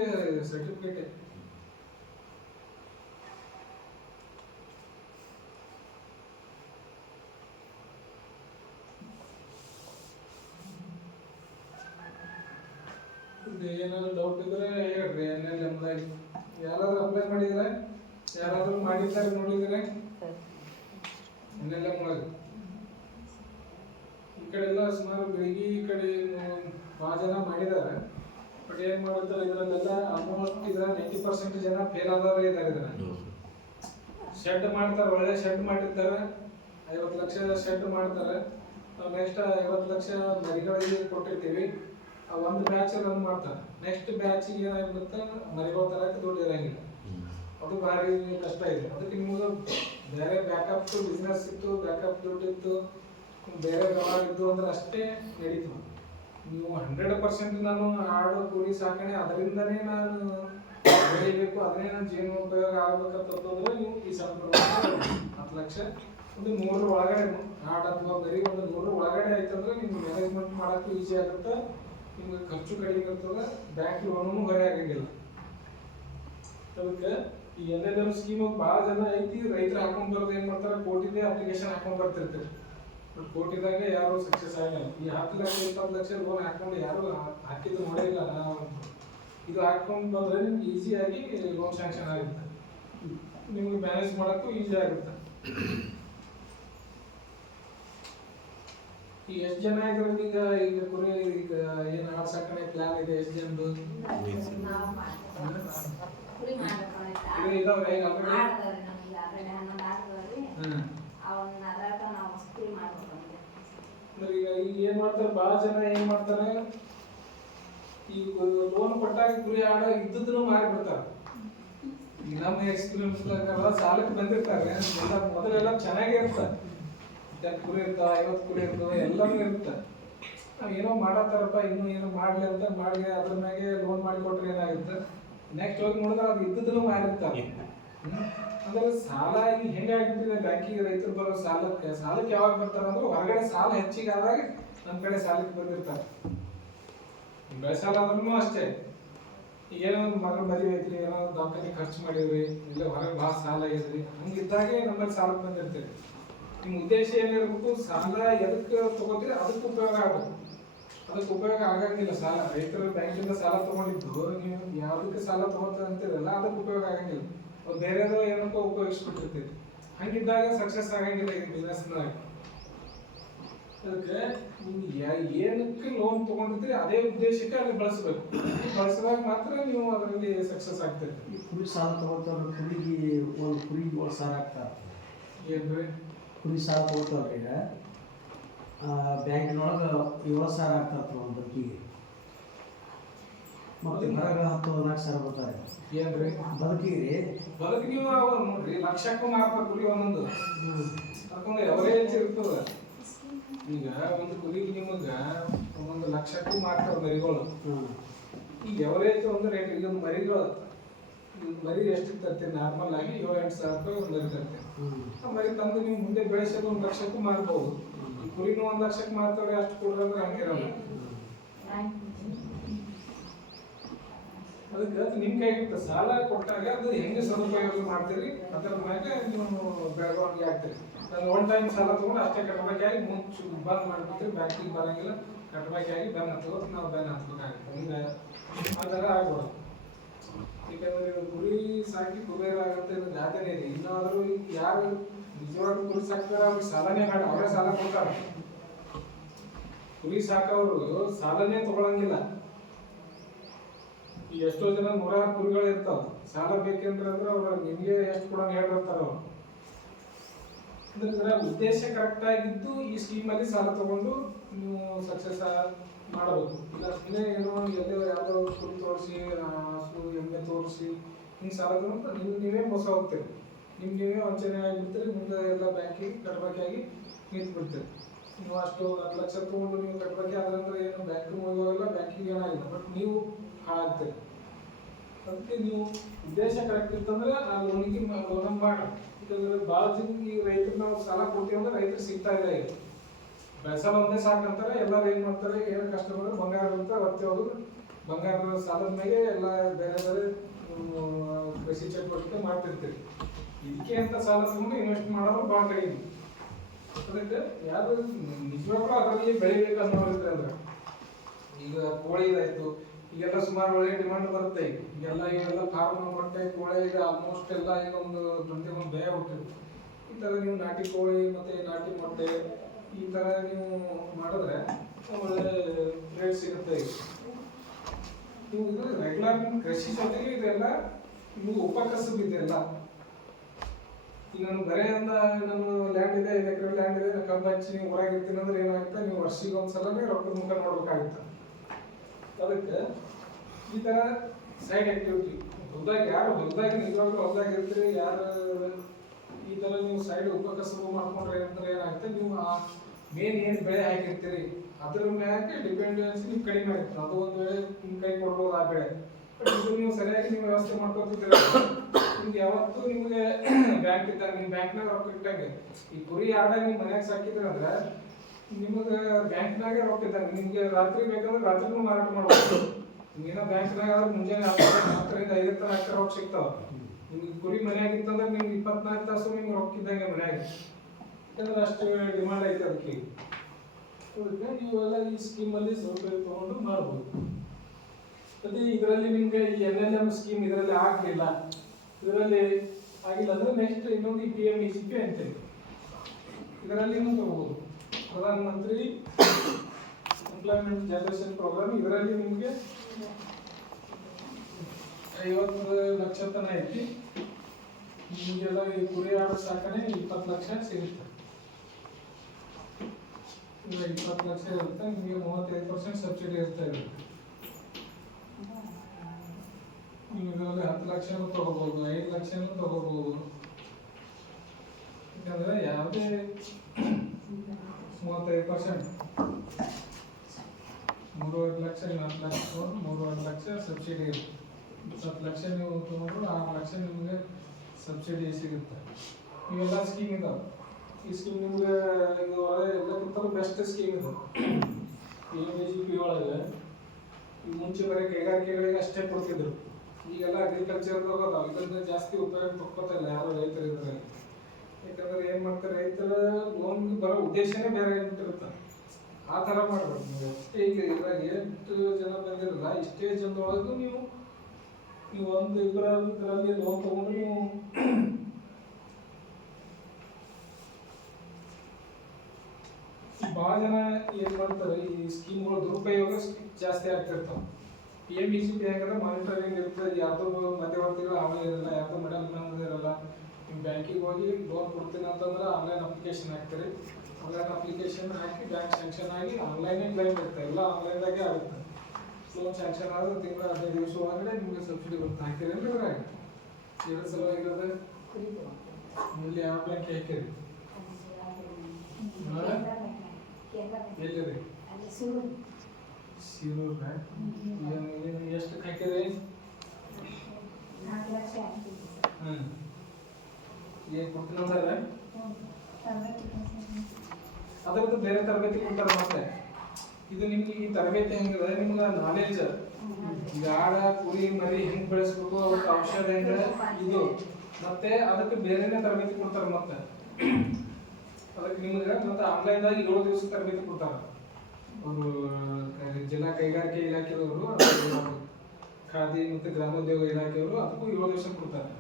ಸರ್ಟಿಫಿಕೇಟ್. ಏನಾದ್ರು ಡೌಟ್ ಇದ್ರೆ ಹೇಳ್ರಿ. NLM ಯಾರಾದ್ರೂ ಅಪ್ಲೈ ಮಾಡಿದ್ರೆ, ಯಾರಾದ್ರೂ ಮಾಡಿದ್ದಾರೆ ನೋಡಿದ್ರೆ NLM ಒಳಗೆ ಈ ಕಡೆ ಎಲ್ಲ ಸುಮಾರು ಬೆಳಿಗ್ಗೆ ಈ ಕಡೆ ಭಾಳ ಜನ ಮಾಡಿದ್ದಾರೆ. ಬಟ್ ಏನ್ ಮಾಡುತ್ತಾರೆ ಇದರಲ್ಲೆಲ್ಲ ಆಲ್ಮೋಸ್ಟ್ ಇದರ 90% ಜನ ಫೇಲ್ ಆದವರೇ ಇದ್ದಾರೆ. ಇದರ ಶೆಡ್ ಮಾಡ್ತಾರೆ, ಒಳ್ಳೆ ಶೆಡ್ ಮಾಡಿರ್ತಾರೆ, 50 ಲಕ್ಷ ಶೆಡ್ ಮಾಡ್ತಾರೆ. ನೆಕ್ಸ್ಟ್ 50 ಲಕ್ಷ ಮರಿಗಳಿಗೆ ಕೊಟ್ಟಿರ್ತೀವಿ, ಒಂದು ಬ್ಯಾಚ್ ರನ್ ಮಾಡ್ತಾರೆ. ನೆಕ್ಸ್ಟ್ ಬ್ಯಾಚ್ ಏನಾಗ್ಬಿಡುತ್ತೆ, ಮರಿಗಳ ತರಕ್ಕೆ ದುಡ್ಡು ಇರಂಗಿಲ್ಲ. ಅದು ಭಾರಿ ಕಷ್ಟ ಇದೆ. ಅದಕ್ಕೆ ನಿಮ್ಗೆ ಬೇರೆ ಬ್ಯಾಕಪ್ ಬಿಸ್ನೆಸ್ ಇತ್ತು, ಬ್ಯಾಕಪ್ ದುಡ್ಡು ಇತ್ತು, ಬೇರೆ ವ್ಯವಹಾರ ಇದ್ದು ಅಂದ್ರೆ ಅಷ್ಟೇ ನಡೀತು. ನೀವು 100% ನಾನು ಆಡು ಕುರಿ ಸಾಕಣೆ ಅದರಿಂದನೇ ನಾನು ಬೆಳಿಬೇಕು, ಅದನ್ನೇ ನಾನು ಜೀವನೋಪಯೋಗ ಆಗ್ಬೇಕಂತಂದ್ರೆ ನೀವು ಈ ಸಣ್ಣ 10 ಲಕ್ಷ ಒಂದು 100 ಒಳಗಡೆ ಆಡು ಅಥವಾ ಬರೀ ಒಂದು 100 ಒಳಗಡೆ ಆಯ್ತಂದ್ರೆ ನಿಮ್ಗೆ ಮ್ಯಾನೇಜ್ಮೆಂಟ್ ಮಾಡೋಕ್ಕೂ ಈಸಿ ಆಗುತ್ತೆ, ನಿಮ್ಗೆ ಖರ್ಚು ಕಡಿಮೆ ಇರ್ತದೆ, ಬ್ಯಾಂಕ್ ಲೋನು ಹೊರೆ ಆಗಂಗಿಲ್ಲ. ಅದಕ್ಕೆ ಈ NLM ಸ್ಕೀಮ್ ಭಾಳ ಜನ ಐತಿ, ರೈತರು ಹಾಕೊಂಡ್ ಬರೋದು ಏನ್ ಮಾಡ್ತಾರೆ, ಕೋಟಿದೆ ಅಪ್ಲಿಕೇಶನ್ ಹಾಕೊಂಡ್ ಬರ್ತಿರ್ತಾರೆ. ಬಟ್ ಕೋಟಿದಾಗ ಯಾರು ಸಕ್ಸಸ್ ಆಗಿಲ್ಲ. ಈ 10 ಲಕ್ಷ 20 ಲಕ್ಷ ಲೋನ್ ಹಾಕೊಂಡು ಯಾರು ಹಾಕಿದ್ದು ನೋಡಿಲ್ಲ. ಇದು ಹಾಕೊಂಡು ಬಂದ್ರೆ ನಿಮ್ಗೆ ಈಸಿಯಾಗಿ ಲೋನ್ ಸ್ಯಾಂಕ್ಷನ್ ಆಗುತ್ತೆ, ನಿಮ್ಗೆ ಮ್ಯಾನೇಜ್ ಮಾಡೋಕ್ಕೂ ಈಸಿ ಆಗುತ್ತೆ. ಈಗ ಎಷ್ಟು ಜನ ಇದ್ರಲ್ಲಿ ಈಗ ಕುರಿ ಈಗ ಏನು ಆಡ್ ಸಾಕಣೆ ಪ್ಲಾನ್ ಇದೆ, ಎಷ್ಟು ಜನದು ಇದಾವ್ರೆ ಈಗ ಈಗ ಏನ್ ಮಾಡ್ತಾರೆ, ಬಹಳ ಜನ ಏನ್ ಮಾಡ್ತಾರೆ, ಈಗ ಲೋನ್ ಕೊಟ್ಟಾಗ ಕುರಿ ಆಡ ಇದ್ದದನ್ನು ಮಾರಿಬಿಡ್ತಾರೆ. ಈಗ ನಮ್ಮ ಎಕ್ಸ್ಪೀರಿಯನ್ಸ್ ಸಾಲಕ್ಕೆ ಬಂದಿರ್ತಾರೆ, ಮೊದಲೆಲ್ಲ ಚೆನ್ನಾಗೇ ಇರ್ತಾರೆ, 10 ಕುರಿ ಇರ್ತಾವ, 50 ಕುರಿ ಇರ್ತವೆ, ಎಲ್ಲರೂ ಇರುತ್ತೆ. ನಾವ್ ಏನೋ ಮಾಡತ್ತಾರಪ್ಪ, ಇನ್ನೂ ಏನೋ ಮಾಡ್ಲಿ ಅಂತ ಮಾಡಿ ಅದ್ರ ಮ್ಯಾಗೆ ಲೋನ್ ಮಾಡಿಕೊಟ್ರೆ ಏನಾಗುತ್ತೆ, ನೆಕ್ಸ್ಟ್ ಹೋಗಿ ನೋಡಿದ್ರೆ ಅದು ಇದ್ದದನ್ನು ಮಾರಿರ್ತಾರೆ. ಅಂದ್ರೆ ಸಾಲ ಈಗ ಹೆಂಗಾಗ್ಬಿಟ್ಟಿದೆ ಬ್ಯಾಂಕಿಗೆ, ರೈತರು ಬರೋ ಸಾಲಕ್ಕೆ ಯಾವಾಗ ಬರ್ತಾರ ಅಂದ್ರೆ ಹೊರಗಡೆ ಸಾಲ ಹೆಚ್ಚಿಗೆ ಆದಾಗ ನಮ್ಮ ಕಡೆ ಸಾಲಕ್ಕೆ ಬಂದಿರ್ತಾರೆ. ಬೆಳೆಸಾಲ ಆದ್ರೂ ಅಷ್ಟೇ, ಈಗ ಏನೋ ಒಂದು ಮಗಳ ಮದುವೆ ಐತ್ರಿ, ಏನೋ ದವಾಖಾನೆ ಖರ್ಚು ಮಾಡಿದ್ರಿ, ಇಲ್ಲ ಹೊರಗೆ ಭಾಳ ಸಾಲ ಆಗಿದ್ರಿ, ಹಂಗಿದ್ದಾಗೆ ನಮ್ಮಲ್ಲಿ ಸಾಲಕ್ಕೆ ಬಂದಿರ್ತೀರಿ. ನಿಮ್ಮ ಉದ್ದೇಶ ಏನಿರ್ಬೇಕು, ಸಾಲ ಎದಕ್ಕೆ ತಗೋತೀರಿ ಅದಕ್ಕೆ ಉಪಯೋಗ ಆಗ್ಬೇಕು. ಅದಕ್ಕೆ ಉಪಯೋಗ ಆಗಂಗಿಲ್ಲ ಸಾಲ. ರೈತರು ಬ್ಯಾಂಕಿಂದ ಸಾಲ ತಗೊಂಡಿದ್ದು ನೀವು ಯಾವುದಕ್ಕೆ ಸಾಲ ತಗೋತ ಅಂತೀರಲ್ಲ ಅದಕ್ಕೆ ಉಪಯೋಗ ಆಗಂಗಿಲ್ಲ, ಬೇರೆದೋ ಏನಕ್ಕೋ ಉಪಯೋಗಿಸ್ಬಿಟ್ಟಿರ್ತೀರಿ. ಹಂಗಿದ್ದಾಗ ಸಕ್ಸಸ್ ಆಗಂಗಿಲ್ಲ ಈ ಬಿಸ್ನೆಸ್ನಾಗ. ಅದಕ್ಕೆ ನೀವು ಏನಕ್ಕೆ ಲೋನ್ ತಗೊಂಡಿರ್ತೀರಿ ಅದೇ ಉದ್ದೇಶಕ್ಕೆ ಅಲ್ಲಿ ಬಳಸಬೇಕು. ಬಳಸಿದಾಗ ಮಾತ್ರ ನೀವು ಅದರಲ್ಲಿ ಸಕ್ಸಸ್ ಆಗ್ತೀರಿ. ಈ ಕುರಿ ಸಾಲ ತಗೋತಾರ, ಕುರಿಗೆ ಒಂದು ಕುರಿಗೆ 7,000 ಆಗ್ತಾರೆ. ಏನ್ರಿ ಕುರಿ ಸಾಲ ತಗೋತಾವ್ರಿ, ಈಗ ಬ್ಯಾಂಕಿನೊಳಗೆ 7,000 ಆಗ್ತಾರೆ ಒಂದು ಬದುಕಿಗೆ. ಮತ್ತೆ ಹೊರಗೆ 10,000-4,000 ಬರ್ತಾರೆ. ಏನ್ರಿ ಬದುಕಿ ನೀವು ನೋಡ್ರಿ ಲಕ್ಷಕ್ಕೂ ಮಾರ್ತಾರೆ ಕುರಿ ಒಂದೊಂದು. ಯಾಕಂದ್ರೆ ಎವರೇಜ್ ಇರ್ತದ. ಈಗ ಒಂದು ಕುರಿಗೆ ನಿಮಗ 1 ಲಕ್ಷಕ್ಕೂ ಮಾರ್ತಾರೆ ಮರಿಗಳು. ಈಗ ಎವರೇಜ್ ಒಂದು ರೇಟ್, ಈಗ ಒಂದು ಮರಿಗಳು ಮರಿ ಎಷ್ಟು ತರ್ತೀರಿ, ನಾರ್ಮಲ್ ಆಗಿ 7-8 ಸಾವಿರ ರೂಪಾಯಿ ಒಂದು ಮರಿ ತರ್ತೀರಿ. ಆ ಮರಿ ತಂದು ನೀವು ಮುಂದೆ ಬೆಳೆಸೋದು 1 ಲಕ್ಷಕ್ಕೂ ಮಾರ್ಬೋದು. ಈ ಕುರಿನೂ 1 ಲಕ್ಷಕ್ಕೆ ಮಾರ್ತಾರೆ, ಅಷ್ಟು ಕೊಡ್ರಿ ಅಂದ್ರೆ ಹಂಗಿರಲ್ಲ. ಅದಕ್ಕೆ ಅದು ನಿಮ್ಮ ಕೈಗಿರುತ್ತೆ. ಸಾಲ ಕೊಟ್ಟಾಗ ಅದು ಹೆಂಗೆ ಸದುಪಯೋಗ ಮಾಡ್ತೀರಿ ಅದರ ಮ್ಯಾಗೆ ನೀವು ಬೆಳವಣಿಗೆ ಆಗ್ತೀರಿ. ನಾನು 1 ಟೈಮ್ ಸಾಲ ತಗೊಂಡು ಅಷ್ಟೇ ಕಟ್ಟಬೇಕಾಗಿ ಮುಂಚೆ ಬಂದ್ ಮಾಡ್ಬಿಡ್ತೀವಿ, ಬ್ಯಾಂಕಿಗೆ ಬರಂಗಿಲ್ಲ, ಕಟ್ಟಬೇಕಾಗಿ ಬೆನ್ ಹತ್ತೋದು ನಾವು ಬೆನ್ ಹತ್ಬೇಕಾಗುತ್ತೆ. ಹಿಂಗೆ ಆ ಥರ ಆಗ್ಬೋದು. ಯಾಕಂದ್ರೆ ಕುರಿ ಸಾಕಿ ಕುಬೇರ ಆಗುತ್ತೆ ಅನ್ನೋ ಗಾದೆನೇ ಇದೆ. ಇನ್ನಾದರೂ ಯಾರು ನಿಜವಾಗ್ಲೂ ಕುರಿ ಸಾಕ್ತಾರೆ ಅವ್ರಿಗೆ ಸಾಲನೇ ಬೇಡ, ಅವರೇ ಸಾಲ ಕೊಡ್ತಾರೆ. ಕುರಿ ಸಾಕವರು ಸಾಲನೇ ತಗೊಳಂಗಿಲ್ಲ. ಈಗ ಎಷ್ಟೋ ಜನ 100 ಕುರಿಗಳು ಇರ್ತಾವ, ಸಾಲ ಬೇಕಂದ್ರೆ ಅವ್ರು ನಿಮ್ಗೆ ಎಷ್ಟು ಕೂಡ ಹೇಳಿರ್ತಾರ. ಅವ್ರು ಅಂದ್ರೆ ಉದ್ದೇಶ ಕರೆಕ್ಟ್ ಆಗಿದ್ದು ಈ ಸ್ಕೀಮ್ ಅಲ್ಲಿ ಸಾಲ ತಗೊಂಡು ನೀವು ಸಕ್ಸಸ್ ಮಾಡಬೇಕು. ಇಲ್ಲ ಸುಮ್ಮನೆ ಏನೋ ಎಲ್ಲೋ ಯಾವ್ದೋ ಕುರಿ ತೋರಿಸಿ, ಹಸು ಎಮ್ಮೆ ತೋರಿಸಿ ಹಿಂಗೆ ಸಾಲ ತಗೊಂಡು ನೀವೇ ಮೋಸ ಹೋಗ್ತೀರಿ, ನೀವೇ ವಂಚನೆ ಆಗಿಬಿಡ್ತೀರಿ. ಮುಂದೆ ಎಲ್ಲ ಬ್ಯಾಂಕಿಗೆ ಕಟ್ಟಬೇಕಾಗಿ ನಿಂತು ಬಿಡ್ತೀರಿ. ನೀವು ಅಷ್ಟು 10 ಲಕ್ಷ ತಗೊಂಡು ನೀವು ಕಟ್ಟಬೇಕಾದ್ರೆ ಏನು ಬ್ಯಾಂಕಿಗೆ ಹೋಗೋಲ್ಲ, ಬ್ಯಾಂಕಿಗೆ ಏನಾಗಿಲ್ಲ, ಬಟ್ ನೀವು ಹಾಳಾಗ್ತೀರಿ. ಅದಕ್ಕೆ ನೀವು ಉದ್ದೇಶ ಕರೆಕ್ಟ್ ಇತ್ತಂದ್ರೆ ಆ ಲೋನಿಗೆ ಲೋನ್ ಮಾಡಿ. ಯಾಕಂದ್ರೆ ಭಾಳ ಜನ ಈ ರೈತರು ನಾವು ಸಾಲ ಕೊಡ್ತೀವಿ ಅಂದ್ರೆ ರೈತರು ಸಿಗ್ತಾ ಇಲ್ಲ. ಈಗ ಬೆಳೆಸಲು ಒಂದೇ ಸಾಕಂತಾರೆ. ಎಲ್ಲರೂ ಏನು ಮಾಡ್ತಾರೆ, ಏನು ಕಷ್ಟ ಬಂದ್ರೆ ಬಂಗಾರ ಅಂತ ಒತ್ತಿ ಹೋಗೋದು. ಬಂಗಾರದ ಸಾಲದ ಮೇಲೆ ಎಲ್ಲ ಬೇರೆ ಬೇರೆ ಕೃಷಿ ಚಟುವಟಿಕೆ ಮಾಡ್ತಿರ್ತೀವಿ. ಇದಕ್ಕೆ ಅಂತ ಸಾಲ ತಗೊಂಡು ಇನ್ವೆಸ್ಟ್ ಮಾಡೋರು ಭಾಳ ಕಡಿಮೆ. ಅದಕ್ಕೆ ಯಾರು ನಿಜವಾಗ್ಲೂ ಅದರಲ್ಲಿ ಬೆಳಿಬೇಕು ಅನ್ನೋದಿದ್ರೆ ಅಂದ್ರೆ ಈಗ ಕೋಳಿದಾಯ್ತು, ಈಗೆಲ್ಲ ಸುಮಾರು ಒಳ್ಳೆ ಡಿಮಾಂಡ್ ಬರುತ್ತೆ. ಈಗೆಲ್ಲ ಫಾರ್ಮ್ ಮೊಟ್ಟೆ ಕೋಳಿ ಈಗ ಆಲ್ಮೋಸ್ಟ್ ಎಲ್ಲ ಈಗ ಒಂದು ಭಯ ಹುಟ್ಟಿರುತ್ತೆ. ಈ ಥರ ನೀವು ನಾಟಿ ಕೋಳಿ ಮತ್ತೆ ನಾಟಿ ಮೊಟ್ಟೆ ಈ ಥರ ನೀವು ಮಾಡಿದ್ರೆ ಒಳ್ಳೆ ರೇಟ್ ಸಿಗುತ್ತೆ. ಈಗ ನೀವು ಇದು ರೆಗ್ಯುಲರ್ ಕೃಷಿ ಜೊತೆಗೆ ಇದೆಲ್ಲ ನಿಮ್ಗೆ ಉಪಕಸಬು ಇದೆಲ್ಲ. ಈಗ ನಾನು ಬರೇ ಅಂದ ನಾನು ಲ್ಯಾಂಡ್ ಇದೆ, 5 ಎಕರೆ ಲ್ಯಾಂಡ್ ಇದೆ, ನಾನು ಕಬ್ಬು ಹಚ್ಚಿ ನೀವು ಹೊರಗಿರ್ತೀನಿ ಅಂದ್ರೆ ಏನಾಗುತ್ತೆ, ನೀವು ವರ್ಷಿಗೆ ಒಂದ್ಸಲನೇ ರೊಕ್ಕದ ಮುಖ ನೋಡ್ಬೇಕಾಗುತ್ತೆ. ಅದಕ್ಕೆ ಈ ಥರ ಸೈಡ್ ಆಕ್ಟಿವಿಟಿ ಹೊಲದಾಗ ನಿಜವಾಗ್ಲೂ ಹೊಲದಾಗ ಇರ್ತೀರಿ, ಯಾರು ಈ ಥರ ನೀವು ಸೈಡ್ ಉಪಕಸಬು ಮಾಡ್ಕೊಂಡ್ರೆ ಅಂದ್ರೆ ಏನಾಗುತ್ತೆ, ನೀವು ಆ ಮೇನ್ ಏನು ಬೆಳೆ ಹಾಕಿರ್ತೀರಿ ಅದ್ರ ಮ್ಯಾಗೆ ಡಿಪೆಂಡೆನ್ಸಿ ನೀವು ಕಡಿಮೆ ಆಗುತ್ತೆ. ಅದು ಒಂದು ವೇಳೆ ನಿಮ್ಮ ಕೈ ಕೊಡ್ಬೋದು ಆ ಬೆಳೆ. ಬಟ್ ಇದು ನೀವು ಸರಿಯಾಗಿ ನೀವು ವ್ಯವಸ್ಥೆ ಮಾಡ್ಕೊತಿದ್ದೀರ, ನಿಮ್ಗೆ ಯಾವತ್ತೂ ನಿಮಗೆ ಬ್ಯಾಂಕ್ ಇದ್ದಾಗ ನಿಮ್ಮ ಬ್ಯಾಂಕ್ನಾಗ ರೊಕ್ಕ ಇಟ್ಟಂಗೆ. ಈ ಕುರಿ ಆಡ ನೀವು ಮನ್ಯಾಗ ಸಾಕಿದ್ರಂದ್ರೆ ನಿಮಗೆ ಬ್ಯಾಂಕ್ನಾಗ ರೊಕ್ಕ ಇದ್ದಂಗೆ. ನಿಮ್ಗೆ ರಾತ್ರಿ ಬೇಕಂದ್ರೆ ರಾತ್ರಿನೂ ಮಾರಾಟ ಮಾಡ್ಬೋದು. ನಿಮ್ಗೇನೋ ಬ್ಯಾಂಕ್ನಾಗ ಆದ್ರೆ ಮುಂಜಾನೆ 4ರಿಂದ 5 ತನಕ ರೊಕ್ಕ ಸಿಗ್ತಾವ. ನಿಮ್ಗೆ ಕುರಿ ಮನ್ಯಾಗ ಇತ್ತಂದ್ರೆ ನಿಮ್ಗೆ 24 ತಾಸು ನಿಮ್ಗೆ ರೊಕ್ಕ ಇದ್ದಂಗೆ ಮನ್ಯಾಗ. ಯಾಕಂದ್ರೆ ಅಷ್ಟು ಡಿಮಾಂಡ್ ಐತೆ ಅದಕ್ಕೆ. ಅದಕ್ಕೆ ನೀವೆಲ್ಲ ಈ ಸ್ಕೀಮಲ್ಲಿ ಸೌಕರ್ಯ ತಗೊಂಡು ಮಾಡ್ಬೋದು. ಮತ್ತೆ ಇದರಲ್ಲಿ ನಿಮ್ಗೆ ಈ NLM ಸ್ಕೀಮ್ ಇದರಲ್ಲಿ ಆಗಲಿಲ್ಲ, ಇದರಲ್ಲಿ ಆಗಿಲ್ಲ ಅಂದ್ರೆ ನೆಕ್ಸ್ಟ್ ಇನ್ನೊಂದು ಈ PMEGP ಅಂತೇಳಿ ಇದರಲ್ಲಿ ನೀವು ತಗೋಬಹುದು. Pradhan Mantri employment generation program. ಇದರಲ್ಲಿ ನಿಮಗೆ 50 ಲಕ್ಷ ತನಕ ಐತಿ. ನಿಮಗೆಲ್ಲ ಈ ಕುರಿ ಆಡು ಸಾಕಣೆ 20 ಲಕ್ಷ ಸಿಗುತ್ತೆ. ಈಗ 20 ಲಕ್ಷ ಇರುತ್ತೆ, ನಿಮಗೆ 35% ಸಬ್ಸಿಡಿ ಇರ್ತಾ ಇದೆ. ನೀವು ಇದರಲ್ಲಿ 10 ಲಕ್ಷನೂ ತಗೋಬಹುದು, 5 ಲಕ್ಷನೂ ತಗೋಬಹುದು. ಯಾಕಂದ್ರೆ ಯಾವುದೇ 35% 3.5 ಲಕ್ಷ 4 ಲಕ್ಷ 3.5 ಲಕ್ಷ ಸಬ್ಸಿಡಿ ಇರುತ್ತೆ. 10 ಲಕ್ಷ ನೀವು ತಗೊಂಡ್ರು 6 ಲಕ್ಷ ನಿಮಗೆ ಸಬ್ಸಿಡಿ ಸಿಗುತ್ತೆ. ಇವೆಲ್ಲ ಸ್ಕೀಮ್ ಇದಾವೆ. ಈ ಸ್ಕೀಮ್ ನಿಮ್ಗೆ ಇದು ಎಲ್ಲಕ್ಕಿಂತಲೂ ಬೆಸ್ಟ್ ಸ್ಕೀಮ್ ಇದು. PMEGP ಒಳಗೆ ಈಗ ಮುಂಚೆ ಬರೀ ಕೈಗಾರಿಕೆಗಳಿಗೆ ಅಷ್ಟೇ ಕೊಡ್ತಿದ್ರು. ಈಗೆಲ್ಲ ಅಗ್ರಿಕಲ್ಚರ್ದಾಗ ಅದಾವ. ಇದರಿಂದ ಜಾಸ್ತಿ ಉಪಯೋಗ ತಕ್ಕೋತಿಲ್ಲ ಯಾರು ರೈತರು ಇದರಲ್ಲಿ. ಯಾಕಂದ್ರೆ ಏನು ಮಾಡ್ತಾರೆ, ರೈತರ ಲೋನ್ ಬರೋ ಉದ್ದೇಶನೇ ಬೇರೆ ಇರುತ್ತೆ. ಆ ಥರ ಮಾಡ್ಬೇಕು ನೀವು. ಅಷ್ಟೇ ಈಗ ಇದ್ರಾಗ 8 ಜನ ಬಂದಿರಲ್ಲ, ಇಷ್ಟೇ ಜನದೊಳಗೂ ನೀವು ಒಂದು ಇದರಲ್ಲಿ ಲೋನ್ ತಗೊಂಡು ನೀವು ಭಾಳ ಜನ ಏನು ಮಾಡ್ತಾರೆ, ಈ ಸ್ಕೀಮ್ಗಳು ದುರುಪಯೋಗ ಜಾಸ್ತಿ ಆಗ್ತಿರ್ತಾವೆ. PMEGP ಹೆಂಗಂದ್ರೆ ಮಾನಿಟರಿಂಗ್ ಇರ್ತದೆ, ಯಾರ್ದು ಮಧ್ಯವರ್ತಿಗಳು ಆಮೇಲೆ ಇರಲ್ಲ, ಯಾರ್ದು ಮಿಡಲ್ ಮ್ಯಾನ್ ಇರಲ್ಲ. ನೀವು ಬ್ಯಾಂಕಿಗೆ ಹೋಗಿ ಲೋನ್ ಕೊಡ್ತೀನಿ ಅಂತಂದ್ರೆ ಆನ್ಲೈನ್ ಅಪ್ಲಿಕೇಶನ್ ಹಾಕ್ತೀರಿ. ಆನ್ಲೈನ್ ಅಪ್ಲಿಕೇಶನ್ ಹಾಕಿ ಬ್ಯಾಂಕ್ ಸ್ಯಾಂಕ್ಷನ್ ಆಗಿ ಆನ್ಲೈನೇ ಕ್ಲೈಮ್ ಇರುತ್ತೆ, ಎಲ್ಲ ಆನ್ಲೈನ್ದಾಗೆ ಆಗುತ್ತೆ. ಲೋನ್ ಸ್ಯಾಂಕ್ಷನ್ ಆದ್ರೆ ತಿಂಗಳ 15 ದಿವಸ ಒಳಗಡೆ ನಿಮಗೆ ಸಬ್ಸಿಡಿ ಬರುತ್ತೆ. ಹಾಕಿರಿ ಅಂದ್ರೆ ಇದ್ರಾಗ 2 ಸಲ ಆಗಿರೋದು. ಇಲ್ಲಿ ಯಾವ ಬ್ಯಾಂಕ್ ಹಾಕಿರಿ? ಎಲ್ಲಿದೆ? ಶಿರೂರ. ಎಷ್ಟು ಹಾಕಿರಿ? 4 ಲಕ್ಷ. ಏನು ಕೊಡ್ತೀನಂದ್ರೆ ಅದರದ್ದು ಬೇರೆ ತರಬೇತಿ ಕೊಡ್ತಾರೆ. ಮತ್ತೆ ಇದು ನಿಮ್ಗೆ ಈ ತರಬೇತಿ ಹೆಂಗಿದೆ, ನಿಮ್ಗೆ ನಾಲೆಜ್ ಈಗ ಆಡ ಕುರಿ ಮರಿ ಹೆಂಗ್ ಬೆಳೆಸ್ಬೇಕು, ಅವಕ್ಕೆ ಔಷಧ ಹೆಂಗ ಇದು, ಮತ್ತೆ ಅದಕ್ಕೆ ಬೇರೆನೇ ತರಬೇತಿ ಕೊಡ್ತಾರೆ. ಮತ್ತೆ ಅದಕ್ಕೆ ನಿಮ್ಗೆ ಮತ್ತೆ ಆನ್ಲೈನ್ದಾಗ 7 ದಿವಸ ತರಬೇತಿ ಕೊಡ್ತಾರೆ ಅವರು. ಜಿಲ್ಲಾ ಕೈಗಾರಿಕೆ ಇಲಾಖೆಯವರು, ಖಾದಿ ಮತ್ತು ಗ್ರಾಮೋದ್ಯೋಗ ಇಲಾಖೆಯವರು ಅದಕ್ಕೂ 7 ದಿವಸ ಕೊಡ್ತಾರೆ.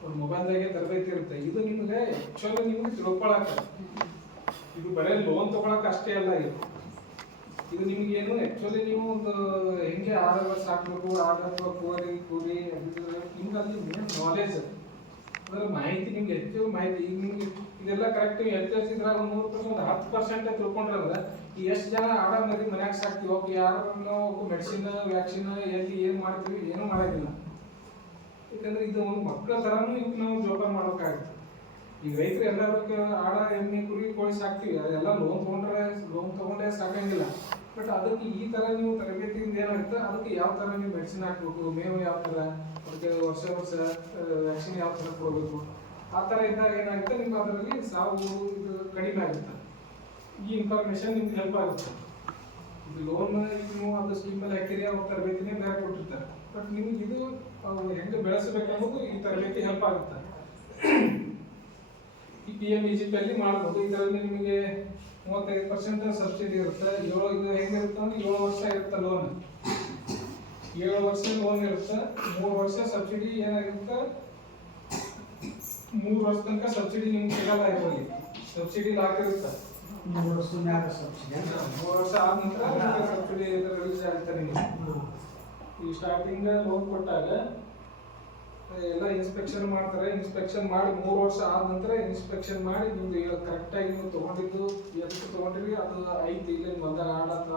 ಅವ್ರ ಮೊಬೈಲ್ದಾಗೆ ತರಬೇತಿ ಇರುತ್ತೆ. ಇದು ನಿಮ್ಗೆ ಆ್ಯಕ್ಚುಲಿ ನಿಮ್ಗೆ ತಿಳ್ಕೊಳಕ್ಕೆ, ಇದು ಬರೀ ಲೋನ್ ತೊಗೊಳಕ್ಕೆ ಅಷ್ಟೇ ಅಲ್ಲ. ಇದು ನಿಮಗೇನು ಆ್ಯಕ್ಚುಲಿ ನೀವು ಒಂದು ಹೆಂಗೆ ಆಡಗಳು ಸಾಕಬೇಕು, ಆಡ ಅಥವಾ ಕುರಿ ನಿಮ್ಗೆ ಅಲ್ಲಿ ನಾಲೆಜ್ ಅಂದ್ರೆ ಮಾಹಿತಿ, ನಿಮ್ಗೆ ಹೆಚ್ಚು ಮಾಹಿತಿ. ಈಗ ನಿಮ್ಗೆ ಇದೆಲ್ಲ ಕರೆಕ್ಟ್ HH ಇದ್ರಾಗ 100% 10% ತಿಳ್ಕೊಂಡ್ರೆ ಈ ಎಷ್ಟು ಜನ ಆಡ ಮರಿ ಮನ್ಯಾಗ ಸಾಕ್ತಿವಿ, ಹೋಗಿ ಯಾರು ಮೆಡಿಸಿನ್ ವ್ಯಾಕ್ಸಿನ್ ಎಲ್ಲಿ ಏನು ಮಾಡ್ತೀವಿ, ಏನೂ ಮಾಡೋದಿಲ್ಲ. ಯಾಕಂದ್ರೆ ಇದು ಒಂದು ಮಕ್ಕಳ ಥರನೂ ಇವಕ್ಕೆ ನಾವು ಜೋಪಾನ ಮಾಡೋಕ್ಕಾಗುತ್ತೆ. ಈಗ ರೈತರು ಎಲ್ಲರೂ ಆಡ ಎಮ್ಮೆ ಕುರಿ ಕೋಳಿ ಸಾಕ್ತಿವಿ, ಅದೆಲ್ಲ ಲೋನ್ ತೊಗೊಂಡ್ರೆ ಸಾಕಂಗಿಲ್ಲ. ಬಟ್ ಅದಕ್ಕೆ ಈ ಥರ ನೀವು ತರಬೇತಿಯಿಂದ ಏನಾಗುತ್ತೆ, ಅದಕ್ಕೆ ಯಾವ ಥರ ನೀವು ಮೆಡಿಸಿನ್ ಹಾಕ್ಬೇಕು, ಮೇವು ಯಾವ ಥರ, ಅದಕ್ಕೆ ವರ್ಷ ವ್ಯಾಕ್ಸಿನ್ ಯಾವ ಥರ ಕೊಡಬೇಕು, ಆ ಥರ ಇದ್ದಾಗ ಏನಾಗುತ್ತೆ, ನಿಮ್ಗೆ ಅದರಲ್ಲಿ ಸಾವು ಇದು ಕಡಿಮೆ ಆಗುತ್ತೆ. ಈ ಇನ್ಫಾರ್ಮೇಶನ್ ನಿಮ್ಗೆ ಹೆಲ್ಪ್ ಆಗುತ್ತೆ. ಇದು ಲೋನ್ ನೀವು ಅದು ಸ್ಕೀಮಲ್ಲಿ ಹಾಕಿರಿ, ಅವ್ರ ತರಬೇತಿನೇ ಬೇರೆ ಕೊಟ್ಟಿರ್ತಾರೆ. ಬಟ್ ನಿಮ್ಗೆ ಇದು ಅವ್ರು ಹೆಂಗೆ ಬೆಳೆಸಬೇಕು ಅನ್ನೋದು ಈ ತರಬೇತಿ ಹೆಲ್ಪ್ ಆಗುತ್ತೆ. ಈ PMEGP ಮಾಡ್ಬೋದು. ಇದರಲ್ಲಿ ನಿಮಗೆ 35% ಸಬ್ಸಿಡಿ ಇರುತ್ತೆ. ಇದು ಹೆಂಗಿರುತ್ತೆ ಅಂದ್ರೆ 7 ವರ್ಷ ಇರುತ್ತೆ ಲೋನ್. 7 ವರ್ಷ ಲೋನ್ ಇರುತ್ತೆ. 3 ವರ್ಷ ಸಬ್ಸಿಡಿ ಏನಾಗಿರುತ್ತೆ, 3 ವರ್ಷ ತನಕ ಸಬ್ಸಿಡಿ ನಿಮ್ಗೆ ಸಿಗಲ್ಲ. ಇದರಲ್ಲಿ ಸಬ್ಸಿಡಿ ಲಾಕ್ ಇರುತ್ತೆ. 3 ವರ್ಷದ ಮ್ಯಾಗ ಸಬ್ಸಿಡಿ 3 ವರ್ಷ ಆದ ನಂತರ ಸಬ್ಸಿಡಿ ರಿಲೀಸ್ ಆಗುತ್ತೆ ನಿಮಗೆ. ಈ ಸ್ಟಾರ್ಟಿಂಗ್ ಲೋನ್ ಕೊಟ್ಟಾಗ ಎಲ್ಲ ಇನ್ಸ್ಪೆಕ್ಷನ್ ಮಾಡ್ತಾರೆ. ಇನ್ಸ್ಪೆಕ್ಷನ್ ಮಾಡಿ 3 ವರ್ಷ ಆದ ನಂತರ ಇನ್ಸ್ಪೆಕ್ಷನ್ ಮಾಡಿ ನಿಮ್ದು ಕರೆಕ್ಟಾಗಿ ನೀವು ತೊಗೊಂಡಿದ್ದು ಎಷ್ಟು ತೊಗೊಂಡಿರಿ ಅದು ಐತಿ ಇಲ್ಲ ಬಂದಾಗ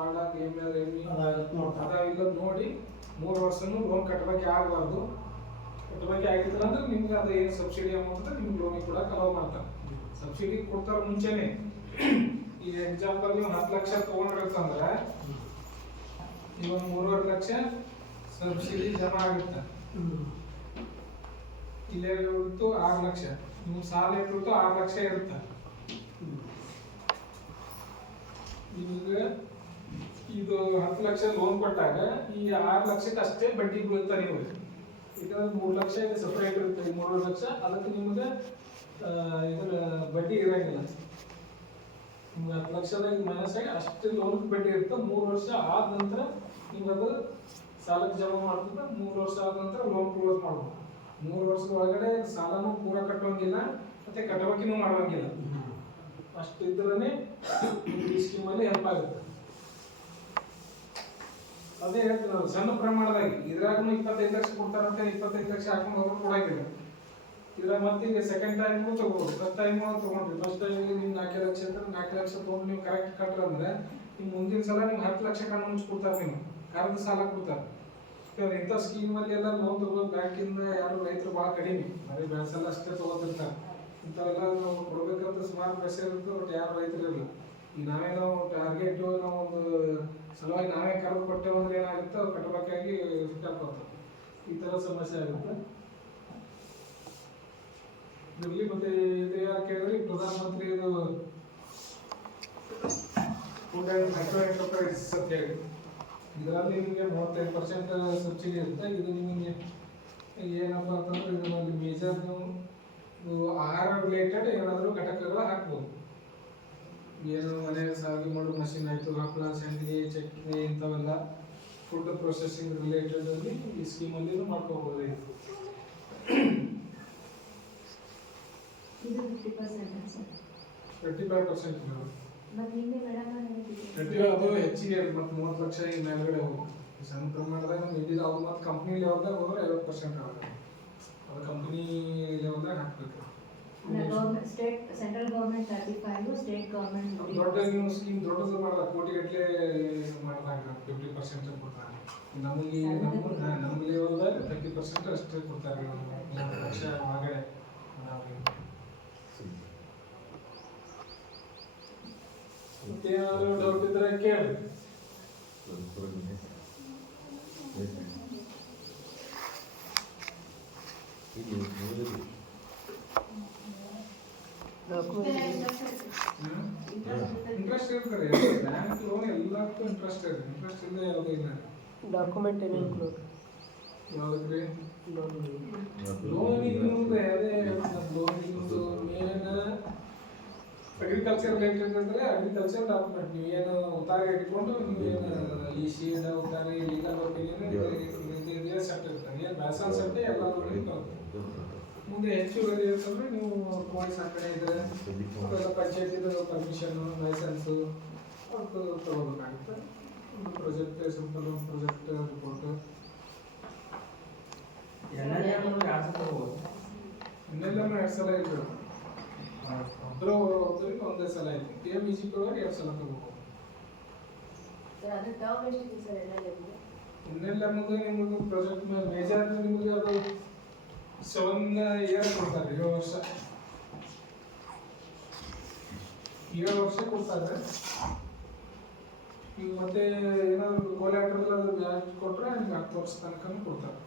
ಆಡ ಎಮ್ಮೆ ಅದಾವಿಲ್ಲ ನೋಡಿ 3 ವರ್ಷನೂ ಲೋನ್ ಕಟ್ಟಬೇಕು ಆಗಬಾರ್ದು. ಕಟ್ಟಬೇಕು ಆಗಿದ್ರೆ ಅಂದ್ರೆ ನಿಮ್ಗೆ ಅದು ಏನು ಸಬ್ಸಿಡಿ ಅಮೌಂಟ್ ನಿಮ್ಗೆ ಲೋನಿಗೆ ಕೂಡ ಅಲೋ ಮಾಡ್ತಾರೆ. ಸಬ್ಸಿಡಿ ಕೊಡ್ತಾರೆ ಮುಂಚೆನೆ. ಈಗ ಎಕ್ಸಾಂಪಲ್ ನೀವು 10 ಲಕ್ಷ ತೊಗೊಂಡಿರ್ತಂದ್ರೆ ಇವಾಗ 3.5 ಲಕ್ಷ ಸಬ್ಸಿಡಿ ಜಮಾ ಆಗುತ್ತೆ. ಇಲ್ಲೇ ಇರುತ್ತೋ 6 ಲಕ್ಷ, ನೀವು ಸಾಲ ಇಟ್ಟಿರುತ್ತೋ 6 ಲಕ್ಷ ಇರುತ್ತೆ. ಈಗ ಇದು 10 ಲಕ್ಷ ಲೋನ್ ಕೊಟ್ಟಾಗ ಈ 6 ಲಕ್ಷಕ್ಕೆ ಅಷ್ಟೇ ಬಡ್ಡಿ ಬೀಳುತ್ತೆ ನಿಮಗೆ. ಈಗ 3 ಲಕ್ಷ ಸಪ್ರೇಟ್ ಇರುತ್ತೆ. 3 ಲಕ್ಷ ಅದಕ್ಕೆ ನಿಮಗೆ ಇದರ ಬಡ್ಡಿ ಇರಂಗಿಲ್ಲ. ನಿಮ್ಗೆ 10 ಲಕ್ಷದಾಗ ಮೈನಸ್ ಆಗಿ ಅಷ್ಟು ಲೋನ್ ಬಡ್ಡಿ ಇರುತ್ತೆ. 3 ವರ್ಷ ಆದ ನಂತರ ನಿಮ್ಗೆ ಅದು ಸಾಲಕ್ಕೆ ಜಮಾ ಮಾಡ್ತದೆ. 3 ವರ್ಷ ಆದ ನಂತರ ಲೋನ್ ಕ್ಲೋಸ್ ಮಾಡ್ಬೋದು. 3 ವರ್ಷದ ಒಳಗಡೆ ಸಾಲನೂ ಪೂರ ಕಟ್ಟುವಂಗಿಲ್ಲ ಮತ್ತೆ ಕಟ್ಟಬೇಕಿನೂ ಮಾಡುವಂಗಿಲ್ಲ. ಅಷ್ಟು ಇದ್ರೇ ಈ ಸ್ಕೀಮಲ್ಲಿ ಹೆಲ್ಪ್ ಆಗುತ್ತೆ. ಅದೇ ಹೇಳ್ತೀನಿ ನಾವು ಸಣ್ಣ ಪ್ರಮಾಣದಾಗಿ ಇದ್ರಾಗೂ 25 ಲಕ್ಷ ಕೊಡ್ತಾರಂತೆ 25 ಲಕ್ಷ ಹಾಕೊಂಡು ಹೋಗೋದು ಕೊಡಂಗಿಲ್ಲ. ಇದ್ರ ಮತ್ತೆ ಈಗ ಸೆಕೆಂಡ್ ಟೈಮ್ ತಗೋಬೋದು. ಫಸ್ಟ್ ಟೈಮ್ ತಗೊಂಡ್ರಿ, ಫಸ್ಟ್ ಟೈಮ್ ನಿಮ್ಗೆ 4 ಲಕ್ಷ ಅಂತ 4 ಲಕ್ಷ ತೊಗೊಂಡು ನೀವು ಕರೆಕ್ಟ್ ಕಟ್ಟ್ರ ಅಂದ್ರೆ ನಿಮ್ಗೆ ಮುಂದಿನ ಸಲ ನಿಮ್ಗೆ 10 ಲಕ್ಷ ಕಣ್ಣು ಮುಚ್ಚಿ ಕೊಡ್ತಾರೆ. ನೀವು ಅರ್ಧ ಸಾಲ ಕೊಡ್ತಾರೆ. ಇಂಥ ಸ್ಕೀಮಲ್ಲಿ ಎಲ್ಲ ಲೋನ್ ತಗೋದು ಬ್ಯಾಂಕಿಂದ ಯಾರು ರೈತರು ಭಾಳ ಕಡಿಮೆ, ಬರೀ ಬೆಳೆಸಲ್ಲ ಅಷ್ಟೇ ತಗೋತಿರ್ತಾರೆ. ಇಂಥವೆಲ್ಲ ನಾವು ಕೊಡ್ಬೇಕಂತ ಸುಮಾರು ಪ್ರೆಷರ್ ಇರುತ್ತೆ. ಬಟ್ ಯಾರು ರೈತರು ಇರಲ್ಲ. ಈಗ ನಾವೇನೋ ಟಾರ್ಗೆಟ್ ನಾವು ಒಂದು ಸಲುವಾಗಿ ನಾವೇ ಕರೆದು ಕೊಟ್ಟೇವೆ ಅಂದ್ರೆ ಏನಾಗುತ್ತೆ, ಅವ್ರು ಕಟ್ಟಬೇಕಾಗಿ ಸಿಕ್ಕಾಕೋತಾರೆ. ಈ ಥರ ಸಮಸ್ಯೆ ಆಗುತ್ತೆ. ಇರಲಿ. ಮತ್ತೆ ಇದು ಯಾರು ಕೇಳಿದ್ರಿ, ಪ್ರಧಾನ ಮಂತ್ರಿ ಇದು ಫುಡ್ ಆ್ಯಂಡ್ ಮೈಕ್ರೋ ಎಂಟರ್ಪ್ರೈಸ್ ಅಂತ ಹೇಳಿ ಇದರಲ್ಲಿ ನಿಮಗೆ 35% ಸಬ್ಸಿಡಿ ಇರುತ್ತೆ. ಇದು ನಿಮಗೆ ಏನಪ್ಪ ಅಂತಂದ್ರೆ ಇದರಲ್ಲಿ ಮೇಜರ್ ಇದು ಆಹಾರ ರಿಲೇಟೆಡ್ ಏನಾದರೂ ಘಟಕಗಳು ಹಾಕ್ಬೋದು. ಏನು ಮನೆ ಸಾಗಿ ಮಾಡೋ ಮಷಿನ್ ಆಯಿತು, ಹಪ್ಪಳ, ಸಂಡಿಗೆ, ಚಟ್ನಿ ಇಂಥವೆಲ್ಲ ಫುಡ್ ಪ್ರೊಸೆಸಿಂಗ್ ರಿಲೇಟೆಡ್ ಅಲ್ಲಿ ಈ ಸ್ಕೀಮಲ್ಲಿ ಮಾಡ್ಕೋಬೋದು. ಇದು 50% 35% ಮತ್ತೆ ಹಿಂದೆ ಮೇಡಮ್ ಅದು ಹೆಚ್ಚಿಗೆ ಮತ್ತೆ 30 ಲಕ್ಷ ಈ ಮೇಲ್ಗಡೆ ಹೋಗುತ್ತೆ. ಸಣ್ಣ ಪ್ರಮಾಣದಾಗ ನಿಂದಿದ್ದು ಅವ್ರು ಮತ್ತೆ ಕಂಪ್ನಿ ಲೆವೆಲ್ದಾಗ ಹೋದ್ರೆ 50% ಆಗುತ್ತೆ. ಅದು ಕಂಪ್ನಿ ಲೆವೆಲ್ದಾಗ ಹಾಕಬೇಕು. Government state central government 35, state government ದೊಡ್ಡ ನೀವು ಸ್ಕೀಮ್ ದೊಡ್ಡದು ಮಾಡಲ್ಲ, ಕೋಟಿಗಟ್ಟಲೆ ಮಾಡಿದಾಗ 50% ಕೊಡ್ತಾರೆ. ನಮಗೆ ನಮ್ಮ ಲೆವೆಲ್ದಾಗ 30% ಅಷ್ಟೇ ಕೊಡ್ತಾರೆ. 30 ಲಕ್ಷ ಒಳಗಡೆ ಮತ್ತೇನಾದ್ರು ಡೌಟ್ ಇದ್ರೆ ಕೇಳಿ. ಇಂಟ್ರೆಸ್ಟ್ ಇರ್ತಾರೆ. ಬ್ಯಾಂಕ್ ಲೋನ್ ಎಲ್ಲಕ್ಕೂ ಇಂಟ್ರೆಸ್ಟ್ ಇದೆ. ಇಂಟ್ರೆಸ್ಟ್ ಇಲ್ಲದೆ ಯಾವುದೂ ಇಲ್ಲ. ಡಾಕ್ಯುಮೆಂಟ್ ಏನು ಇನ್ಕ್ಲೂಡ್ ಯಾವುದಕ್ಕೆ ಲೋನಿಗೆ ಅದೇ ಲೋನಿಗೆ ಮೇನ್ ಅಗ್ರಿಕಲ್ಚರ್ ರಿಲೇಟೆಡ್ ಅಂದರೆ ಅಗ್ರಿಕಲ್ಚರ್ ಡಾಕ್ಯುಮೆಂಟ್ ನೀವು ಏನು ಉತ್ತಾರ ಇಟ್ಕೊಂಡು ನೀವೇನು ಈ ಶೀಡ್ ಉತ್ತಾರ ಲೀಗಲ್ ಒಪಿನಿಯನ್ ಇದೇ ಸೆಟ್ ಇರ್ತಾರೆ. ಏನು ಬ್ಯಾಸಲ್ ಸೆಟ್ಟೆ ಎಲ್ಲ ಬರುತ್ತೆ. ಮುಂದೆ ಹೆಚ್ಚುವರಿ ಅಂತಂದರೆ ನೀವು ಕೋಳಿ ಸಾಕಣೆ ಇದ್ರೆ ಅವೆಲ್ಲ ಪಂಚಾಯತಿದು ಪರ್ಮಿಷನ್ನು ಲೈಸೆನ್ಸು ಅದು ತಗೋಬೇಕಾಗುತ್ತೆ. ಒಂದು ಪ್ರಾಜೆಕ್ಟ್ ಸಿಂಪಲ್ ಒಂದು ಪ್ರಾಜೆಕ್ಟ್ ರಿಪೋರ್ಟ್ ಇನ್ನೆಲ್ಲನೂ 2 ಸಲ ಇರಬೇಕು. ಒಬ್ಬರಿಗೆ ಒಂದೇ ಸಲ ಆಯ್ತು. PMEGP ಒಳಗೆ 2 ಸಲ ತಗೋಬಹುದು. ಇನ್ನೆಲ್ಲ ನಮಗೆ ನಿಮಗೆ ಪ್ರಾಜೆಕ್ಟ್ ಮೇಜರ್ ನಿಮಗೆ ಅದು 7 ಇಯರ್ ಕೊಡ್ತಾರೆ. 7 ವರ್ಷ 7 ವರ್ಷ ಕೊಡ್ತಾರೆ. ಈಗ ಮತ್ತೆ ಏನಾದ್ರು ಕೋಲಾಟ್ರಲ್ ಅದು ಬ್ಯಾಂಕ್ ಕೊಟ್ಟರೆ ನಿಮ್ಗೆ 10 ವರ್ಷ ತನಕ ಕೊಡ್ತಾರೆ.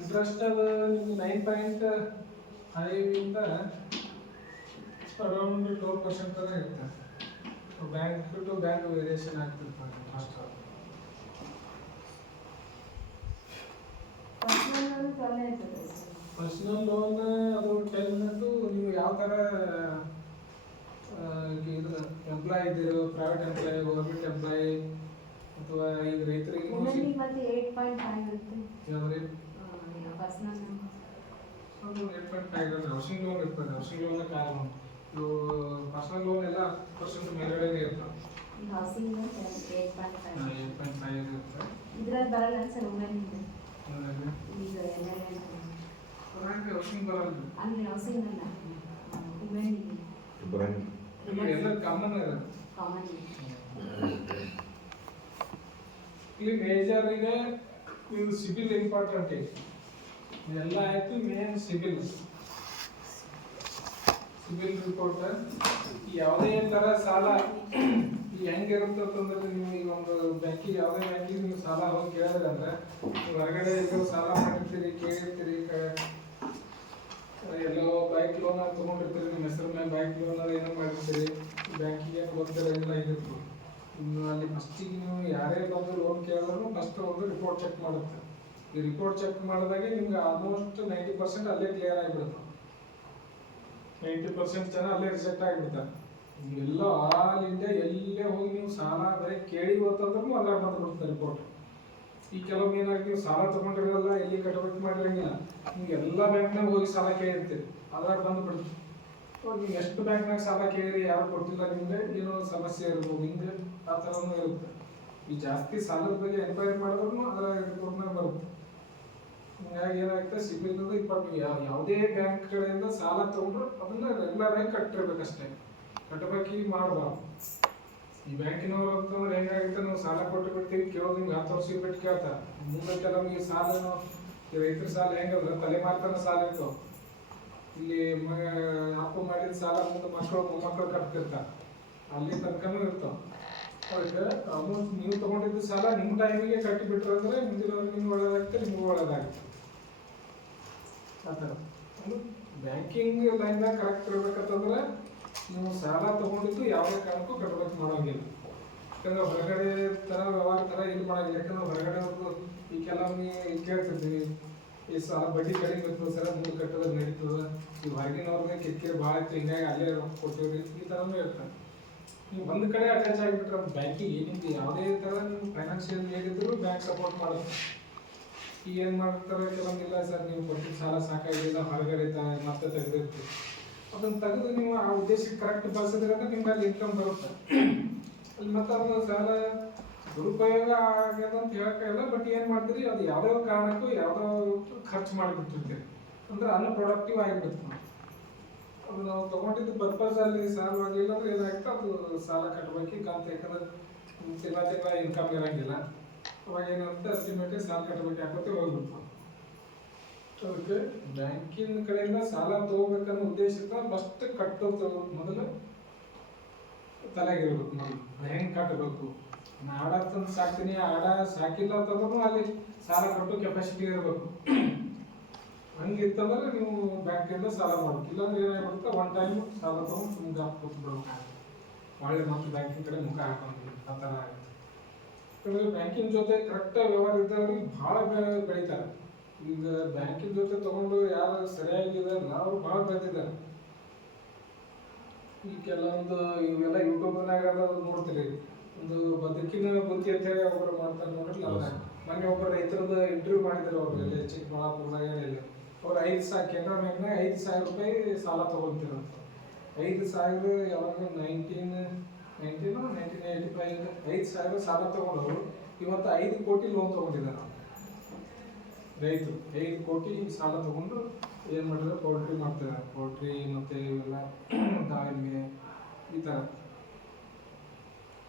ಇಂಟ್ರೆಸ್ಟ್ ಅದು ನಿಮ್ಗೆ 9.5 ಇಂದ ಅರೌಂಡ್ 12% ತನಕ ಇರ್ತದೆ. ಬ್ಯಾಂಕ್ ಟು ಬ್ಯಾಂಕ್ ವೇರಿಯೇಷನ್ ಆಗ್ತಿರ್ತಾರೆ ಅಷ್ಟು. ಪರ್ಸನಲ್ ಲೋನ್ ಸಾಲ ಇರ್ತದೆ ಸರ್. ಪರ್ಸನಲ್ ಲೋನ್ ಅದು ಟೆಲ್ನದ್ದು ನೀವು ಯಾವ ಥರ ಇದು ಎಂಪ್ಲಾಯ್ ಇದ್ದೀರೋ, ಪ್ರೈವೇಟ್ ಎಂಪ್ಲಾಯ್, ಗೌರ್ಮೆಂಟ್ ಎಂಪ್ಲಾಯ್, ಅಥವಾ ಈಗ ರೈತರಿಗೆ ವುಮೆನ್ಗೆ ಮತ್ತೆ 8.5 ಇರುತ್ತೆ. ಯಾವ್ದು ಪರ್ಸನಲ್ ಲೋನ್ ಅದು 8.5 ಇರೋದು ಹೌಸಿಂಗ್ ಲೋನ್ ಇರ್ತದೆ. ಹೌಸಿಂಗ್ ಲೋನ್ ಕಾರ್ ಲೋನ್, ಇದು ಪರ್ಸನಲ್ ಲೋನ್ ಎಲ್ಲ 10% ಮೇಲ್ಗಡೆ ಇರ್ತದೆ. ಈ ಹೌಸಿಂಗ್ ಲೋನ್ 8.5 ಇರುತ್ತೆ. ಇದ್ರಲ್ಲಿ ಬರಲ್ಲ ಸರ್ ವುಮೆನ್ಗೆ. ಆಮೇಲೆ ಈಗ ಎಲ್ಲ ಹೊರಗೆ ಹೌಸಿಂಗ್ ಬರಲ್ಲ, ಅಲ್ಲಿ ಹೌಸಿಂಗ್ ಅಲ್ಲ ವುಮೆನ್ಗೆ ಇಲ್ಲಿ ಎಲ್ಲ ಕಾಮನ್ ಇರೋದು. ಕಾಮನ್. ಇಲ್ಲಿ ಮೇಜರಿಗೆ ಇದು ಸಿಬಿಲ್ ಇಂಪಾರ್ಟೆಂಟ್ ಇದೆ. ಇದೆಲ್ಲ ಆಯ್ತು. Main CIBIL report. ಯಾವುದೇ ಥರ ಸಾಲ ಹೆಂಗಿರುತ್ತೆ ಅಂತಂದ್ರೆ, ನೀವು ಈಗ ಒಂದು ಬ್ಯಾಂಕಿಗೆ, ಯಾವುದೇ ಬ್ಯಾಂಕಿಗೆ ನೀವು ಸಾಲ ಹೋಗಿ ಕೇಳಿದ್ರೆ ಅಂದ್ರೆ, ನೀವು ಹೊರಗಡೆ ಎಲ್ಲೋ ಸಾಲ ಮಾಡಿರ್ತೀರಿ, ಕೇಳಿರ್ತೀರಿ, ಎಲ್ಲೋ ಬೈಕ್ ಲೋನ್ ತೊಗೊಂಡಿರ್ತೀರಿ, ನಿಮ್ಮ ಹೆಸರು ಮೇಲೆ ಬೈಕ್ ಲೋನ್ ಏನೋ ಮಾಡಿರ್ತೀರಿ, ಬ್ಯಾಂಕಿಗೆ ಏನು ಗೊತ್ತಿರೋದಿಲ್ಲ ಇದಿರ್ತೀವಿ. ಅಲ್ಲಿ ಫಸ್ಟಿಗೆ ನೀವು ಯಾರೇ ಬಂದು ಲೋನ್ ಕೇಳಿದ್ರು ಫಸ್ಟ್ ಒಂದು ರಿಪೋರ್ಟ್ ಚೆಕ್ ಮಾಡುತ್ತೆ. ಈ ರಿಪೋರ್ಟ್ ಚೆಕ್ ಮಾಡಿದಾಗೆ ನಿಮ್ಗೆ ಆಲ್ಮೋಸ್ಟ್ 90% ಅಲ್ಲೇ ಕ್ಲಿಯರ್ ಆಗಿಬಿಡುತ್ತೆ. 90% ಜನ ಅಲ್ಲೇ ರಿಜೆಕ್ಟ್ ಆಗಿಬಿಡ್ತಾರೆ. ಎಲ್ಲೋ ಆಲ್ ಇಂಡಿಯಾ ಎಲ್ಲೇ ಹೋಗಿ ನೀವು ಸಾಲ ಬರೀ ಕೇಳಿ ಹೋತಂದ್ರೂ ಅಲ್ಲೇ ಬಂದ್ಬಿಡುತ್ತೆ ರಿಪೋರ್ಟ್. ಈ ಕೆಲವೊಮ್ಮೆ ಏನಾಗಿ ನೀವು ಸಾಲ ತೊಗೊಂಡಿರಲ್ಲ, ಎಲ್ಲಿ ಕಟ್ಟಬೇಕು ಮಾಡಿರಂಗಿಲ್ಲ, ನಿಮ್ಗೆ ಎಲ್ಲ ಬ್ಯಾಂಕ್ನಾಗ ಹೋಗಿ ಸಾಲ ಕೇಳಿರ್ತೀರಿ, ಅದ್ರಾಗ ಬಂದುಬಿಡುತ್ತೆ. ನೀವು ಎಷ್ಟು ಬ್ಯಾಂಕ್ನಾಗ ಸಾಲ ಕೇಳಿರಿ, ಯಾರು ಕೊಟ್ಟಿಲ್ಲ, ನಿಮಗೆ ಏನೋ ಸಮಸ್ಯೆ ಇರ್ಬೋದು, ಹಿಂಗೆ ಆ ಥರನೂ ಇರುತ್ತೆ. ಈ ಜಾಸ್ತಿ ಸಾಲದ ಬಗ್ಗೆ ಎನ್ಕ್ವೈರಿ ಮಾಡಿದ್ರು ಅದರ ರಿಪೋರ್ಟ್ನಾಗ ಬರುತ್ತೆ. ಹಿಂಗಾಗಿ ಏನಾಗುತ್ತೆ, ಸಿಬಿಲ್ ಇಂಪಾರ್ಟೆಂಟ್. ಯಾವುದೇ ಬ್ಯಾಂಕ್ ಕಡೆಯಿಂದ ಸಾಲ ತೊಗೊಂಡ್ರು ಅದನ್ನ ರೆಗ್ಯುಲರ್ ಆಗಿ ಕಟ್ಟಿರ್ಬೇಕಷ್ಟೇ, ಕಟ್ಟಬೇಕು ಮಾಡಬಾರ್ದು. ಈ ಬ್ಯಾಂಕಿನವ್ರು ಅಂತಂದ್ರೆ ಹೆಂಗಾಗುತ್ತೆ, ನಾವು ಸಾಲ ಕೊಟ್ಟು ಬಿಡ್ತೀವಿ, ಕೇಳೋದು ನಿಮ್ಗೆ 10 ವರ್ಷ ಬಿಟ್ಟು ಕೇಳ್ತಾರೆ. ಮುಂದೆ ಕೆಲವೊಂದು ಸಾಲ, ರೈತರ ಸಾಲ ಹೆಂಗಂದ್ರೆ ತಲೆಮಾರ್ತನ ಸಾಲ ಇರ್ತವೆ. ಇಲ್ಲಿ ಅಪ್ಪ ಮಾಡಿದ ಸಾಲ ಮುಂದೆ ಮಕ್ಕಳು ಮೊಮ್ಮಕ್ಕಳು ಕಟ್ತಿರ್ತಾರೆ, ಅಲ್ಲಿ ತನಕನೂ ಇರ್ತಾವೆ. ಅದಕ್ಕೆ ಆಲ್ಮೋಸ್ಟ್ ನೀವು ತೊಗೊಂಡಿದ್ದು ಸಾಲ ನಿಮ್ಮ ಟೈಮಿಗೆ ಕಟ್ಟಿಬಿಟ್ರೆ ಅಂದರೆ ಮುಂದಿನವ್ರಿಗೆ ನಿಮ್ಗೆ ಒಳ್ಳೇದಾಗುತ್ತೆ, ನಿಮ್ಗೆ ಒಳ್ಳೇದಾಗುತ್ತೆ. ಆ ಥರ ಒಂದು ಬ್ಯಾಂಕಿಂಗ್ ಲೈನ್ದಾಗ ಕರೆಕ್ಟ್ ಇರ್ಬೇಕಂತಂದ್ರೆ ನೀವು ಸಾಲ ತೊಗೊಂಡಿದ್ದು ಯಾವುದೇ ಕಾರಣಕ್ಕೂ ಕಟ್ಟಬೇಕು ಮಾಡೋಂಗಿಲ್ಲ. ಯಾಕಂದ್ರೆ ಹೊರಗಡೆ ಥರ ವ್ಯವಹಾರ ಥರ ಇಲ್ಲಿ ಮಾಡೋಂಗಿಲ್ಲ. ಯಾಕಂದ್ರೆ ಹೊರಗಡೆ ಅವ್ರದ್ದು ಈ ಕೆಲವೊಮ್ಮೆ ಕೇಳ್ತಿರ್ತೀವಿ, ಈ ಸಾಲ ಬಡ್ಡಿ ಕಡಿಮೆ ಇರ್ತದೆ ಸರ್, ಮುಂದೆ ಕಟ್ಟೋದು ನಡೀತದೆ, ಈ ಹೊರಗಿನವ್ರಿಗೆ ಕಿರಿಕಿರಿ ಭಾಳ ಇತ್ತು, ಹಿಂಗಾಗಿ ಅಲ್ಲೇ ರೊಕ್ಕ ಕೊಟ್ಟಿವ್ರಿ, ಈ ಥರನೂ ಇರ್ತಾರೆ. ನೀವು ಒಂದು ಕಡೆ ಅಟ್ಯಾಚ್ ಆಗಿಬಿಟ್ರೆ ಬ್ಯಾಂಕಿಗೆ ನಿಮ್ಗೆ ಯಾವುದೇ ಥರ ನೀವು ಫೈನಾನ್ಷಿಯಲ್ ಏನಿದ್ರು ಬ್ಯಾಂಕ್ ಸಪೋರ್ಟ್ ಮಾಡುತ್ತೆ. ಈಗ ಏನು ಮಾಡ್ತಾರೆ ಕೆಲವೊಂದಿಲ್ಲ, ಸರ್ ನೀವು ಕೊಟ್ಟಿದ್ದ ಸಾಲ ಸಾಕಾಗಿಲ್ಲ, ಹೊರಗಡೆ ಮತ್ತೆ ತೆಗೆದಿರ್ತೀವಿ, ಅದನ್ನು ತೆಗೆದು ನೀವು ಆ ಉದ್ದೇಶಕ್ಕೆ ಕರೆಕ್ಟ್ ಬಳಸಿದ್ರೆ ನಿಮ್ಗೆ ಅಲ್ಲಿ ಇನ್ಕಮ್ ಬರುತ್ತೆ. ಅಲ್ಲಿ ಮತ್ತೆ ಅದನ್ನು ಸಾಲ ದುರುಪಯೋಗ ಆಗ್ಯದ ಅಂತ ಹೇಳಕ್ಕಾಗಲ್ಲ. ಬಟ್ ಏನು ಮಾಡ್ತೀರಿ, ಅದು ಯಾವುದೋ ಕಾರಣಕ್ಕೂ ಯಾವುದೋ ಖರ್ಚು ಮಾಡಿಬಿಟ್ಟಿರ್ತೀರಿ, ಅಂದ್ರೆ ಅನ್ಪ್ರೊಡಕ್ಟಿವ್ ಆಗಿಬಿಡುತ್ತೆ. ಅದು ನಾವು ತೊಗೊಂಡಿದ್ದು ಪರ್ಪಸ್ ಅಲ್ಲಿ ಸಾಲ್ವ್ ಆಗಿಲ್ಲ ಅಂದ್ರೆ ಏನಾಗುತ್ತೆ, ಅದು ಸಾಲ ಕಟ್ಟಬೇಕು ಅಂತ. ಯಾಕಂದ್ರೆ ತಿಂಗಳ ಇನ್ಕಮ್ ಇರೋಂಗಿಲ್ಲ, ಅವಾಗ ಏನಾಗುತ್ತೆ ಅಲ್ಟಿಮೇಟ್ಲಿ ಸಾಲ ಕಟ್ಟಬೇಕು ಯಾಕೋತೆ ಹೋಗ್ಬಿಡ್ತು. ಅದಕ್ಕೆ ಬ್ಯಾಂಕಿನ ಕಡೆಯಿಂದ ಸಾಲ ತಗೋಬೇಕನ್ನೋ ಉದ್ದೇಶಕ್ಕೆ ಫಸ್ಟ್ ಕಟ್ಟೋದು ಮೊದಲು ತಲೆಗಿರ್ಬೇಕು. ಮೊದಲು ಹೆಂಗೆ ಕಟ್ಟಬೇಕು, ನಾನು ಆಡ ತಂದು ಸಾಕ್ತೀನಿ, ಆಡ ಸಾಕಿಲ್ಲ ಅಂತಂದ್ರೂ ಅಲ್ಲಿ ಸಾಲ ಕಟ್ಟೋ ಕೆಪಾಸಿಟಿ ಇರಬೇಕು. ಹಂಗಿತ್ತಂದ್ರೆ ನೀವು ಬ್ಯಾಂಕಿಂದ ಸಾಲ ಮಾಡ್ಬೇಕು. ಇಲ್ಲಾಂದ್ರೆ ಏನಾಗ್ಬಿಡುತ್ತೆ, ಒನ್ ಟೈಮ್ ಸಾಲ ತೊಗೊಂಡು ಮುಖ ಹಾಕ್ಬಿಡ್ಬೇಕಾಗುತ್ತೆ, ಒಳ್ಳೆ ಮತ್ತು ಬ್ಯಾಂಕಿನ ಕಡೆ ಮುಖ ಹಾಕೊಂಡಿಲ್ಲ, ಆ ಥರ ಆಗುತ್ತೆ. ಯಾಕಂದರೆ ಬ್ಯಾಂಕಿನ ಜೊತೆ ಕರೆಕ್ಟಾಗಿ ವ್ಯವಹಾರ ಇದ್ದವ್ರಿಗೆ ಭಾಳ ಬೆಳೀತಾರೆ. ಈಗ ಬ್ಯಾಂಕಿನ ಜೊತೆ ತೊಗೊಂಡು ಯಾರು ಸರಿಯಾಗಿದಾರಲ್ಲ ಅವ್ರು ಭಾಳ ಬೆಳೆದಿದ್ದಾರೆ. ಈ ಕೆಲವೊಂದು ಇವೆಲ್ಲ ಯೂಟ್ಯೂಬ್ನಾಗ ನೋಡ್ತೀರಿ, ಒಂದು ಬದುಕಿನ ಬುದ್ಧಿ ಅಂತೇಳಿ ಒಬ್ಬರು ಮಾಡ್ತಾರೆ ನೋಡಿರಲ್ಲ. ಮೊನ್ನೆ ಒಬ್ಬರು ರೈತರದ್ದು ಇಂಟರ್ವ್ಯೂ ಮಾಡಿದ್ರು, ಅವರು ಇಲ್ಲಿ ಚಿಕ್ಕಬಳ್ಳಾಪುರದಾಗ ಏನಿಲ್ಲ, ಅವ್ರು 5,000 ಕೆನರಾ ಬ್ಯಾಂಕ್ನಾಗ 5,000 ರೂಪಾಯಿ ಸಾಲ ತೊಗೊಳ್ತಿರಂತ. 5,000 ಯಾವಾಗ 1985 5,000 ಸಾಲ ತೊಗೊಂಡವರು ಇವತ್ತು 5 ಕೋಟಿ ಲೋನ್ ತೊಗೊಂಡಿದ್ದಾರೆ. ರೈತರು 5 ಕೋಟಿ ಸಾಲ ತೊಗೊಂಡು ಏನು ಮಾಡಿದ್ರೆ ಪೌಲ್ಟ್ರಿ ಮಾಡ್ತಿದ್ದಾರೆ. ಪೌಲ್ಟ್ರಿ ಮತ್ತು ಇವೆಲ್ಲ ದಾಳಿಂಬೆ ಈ ಥರ.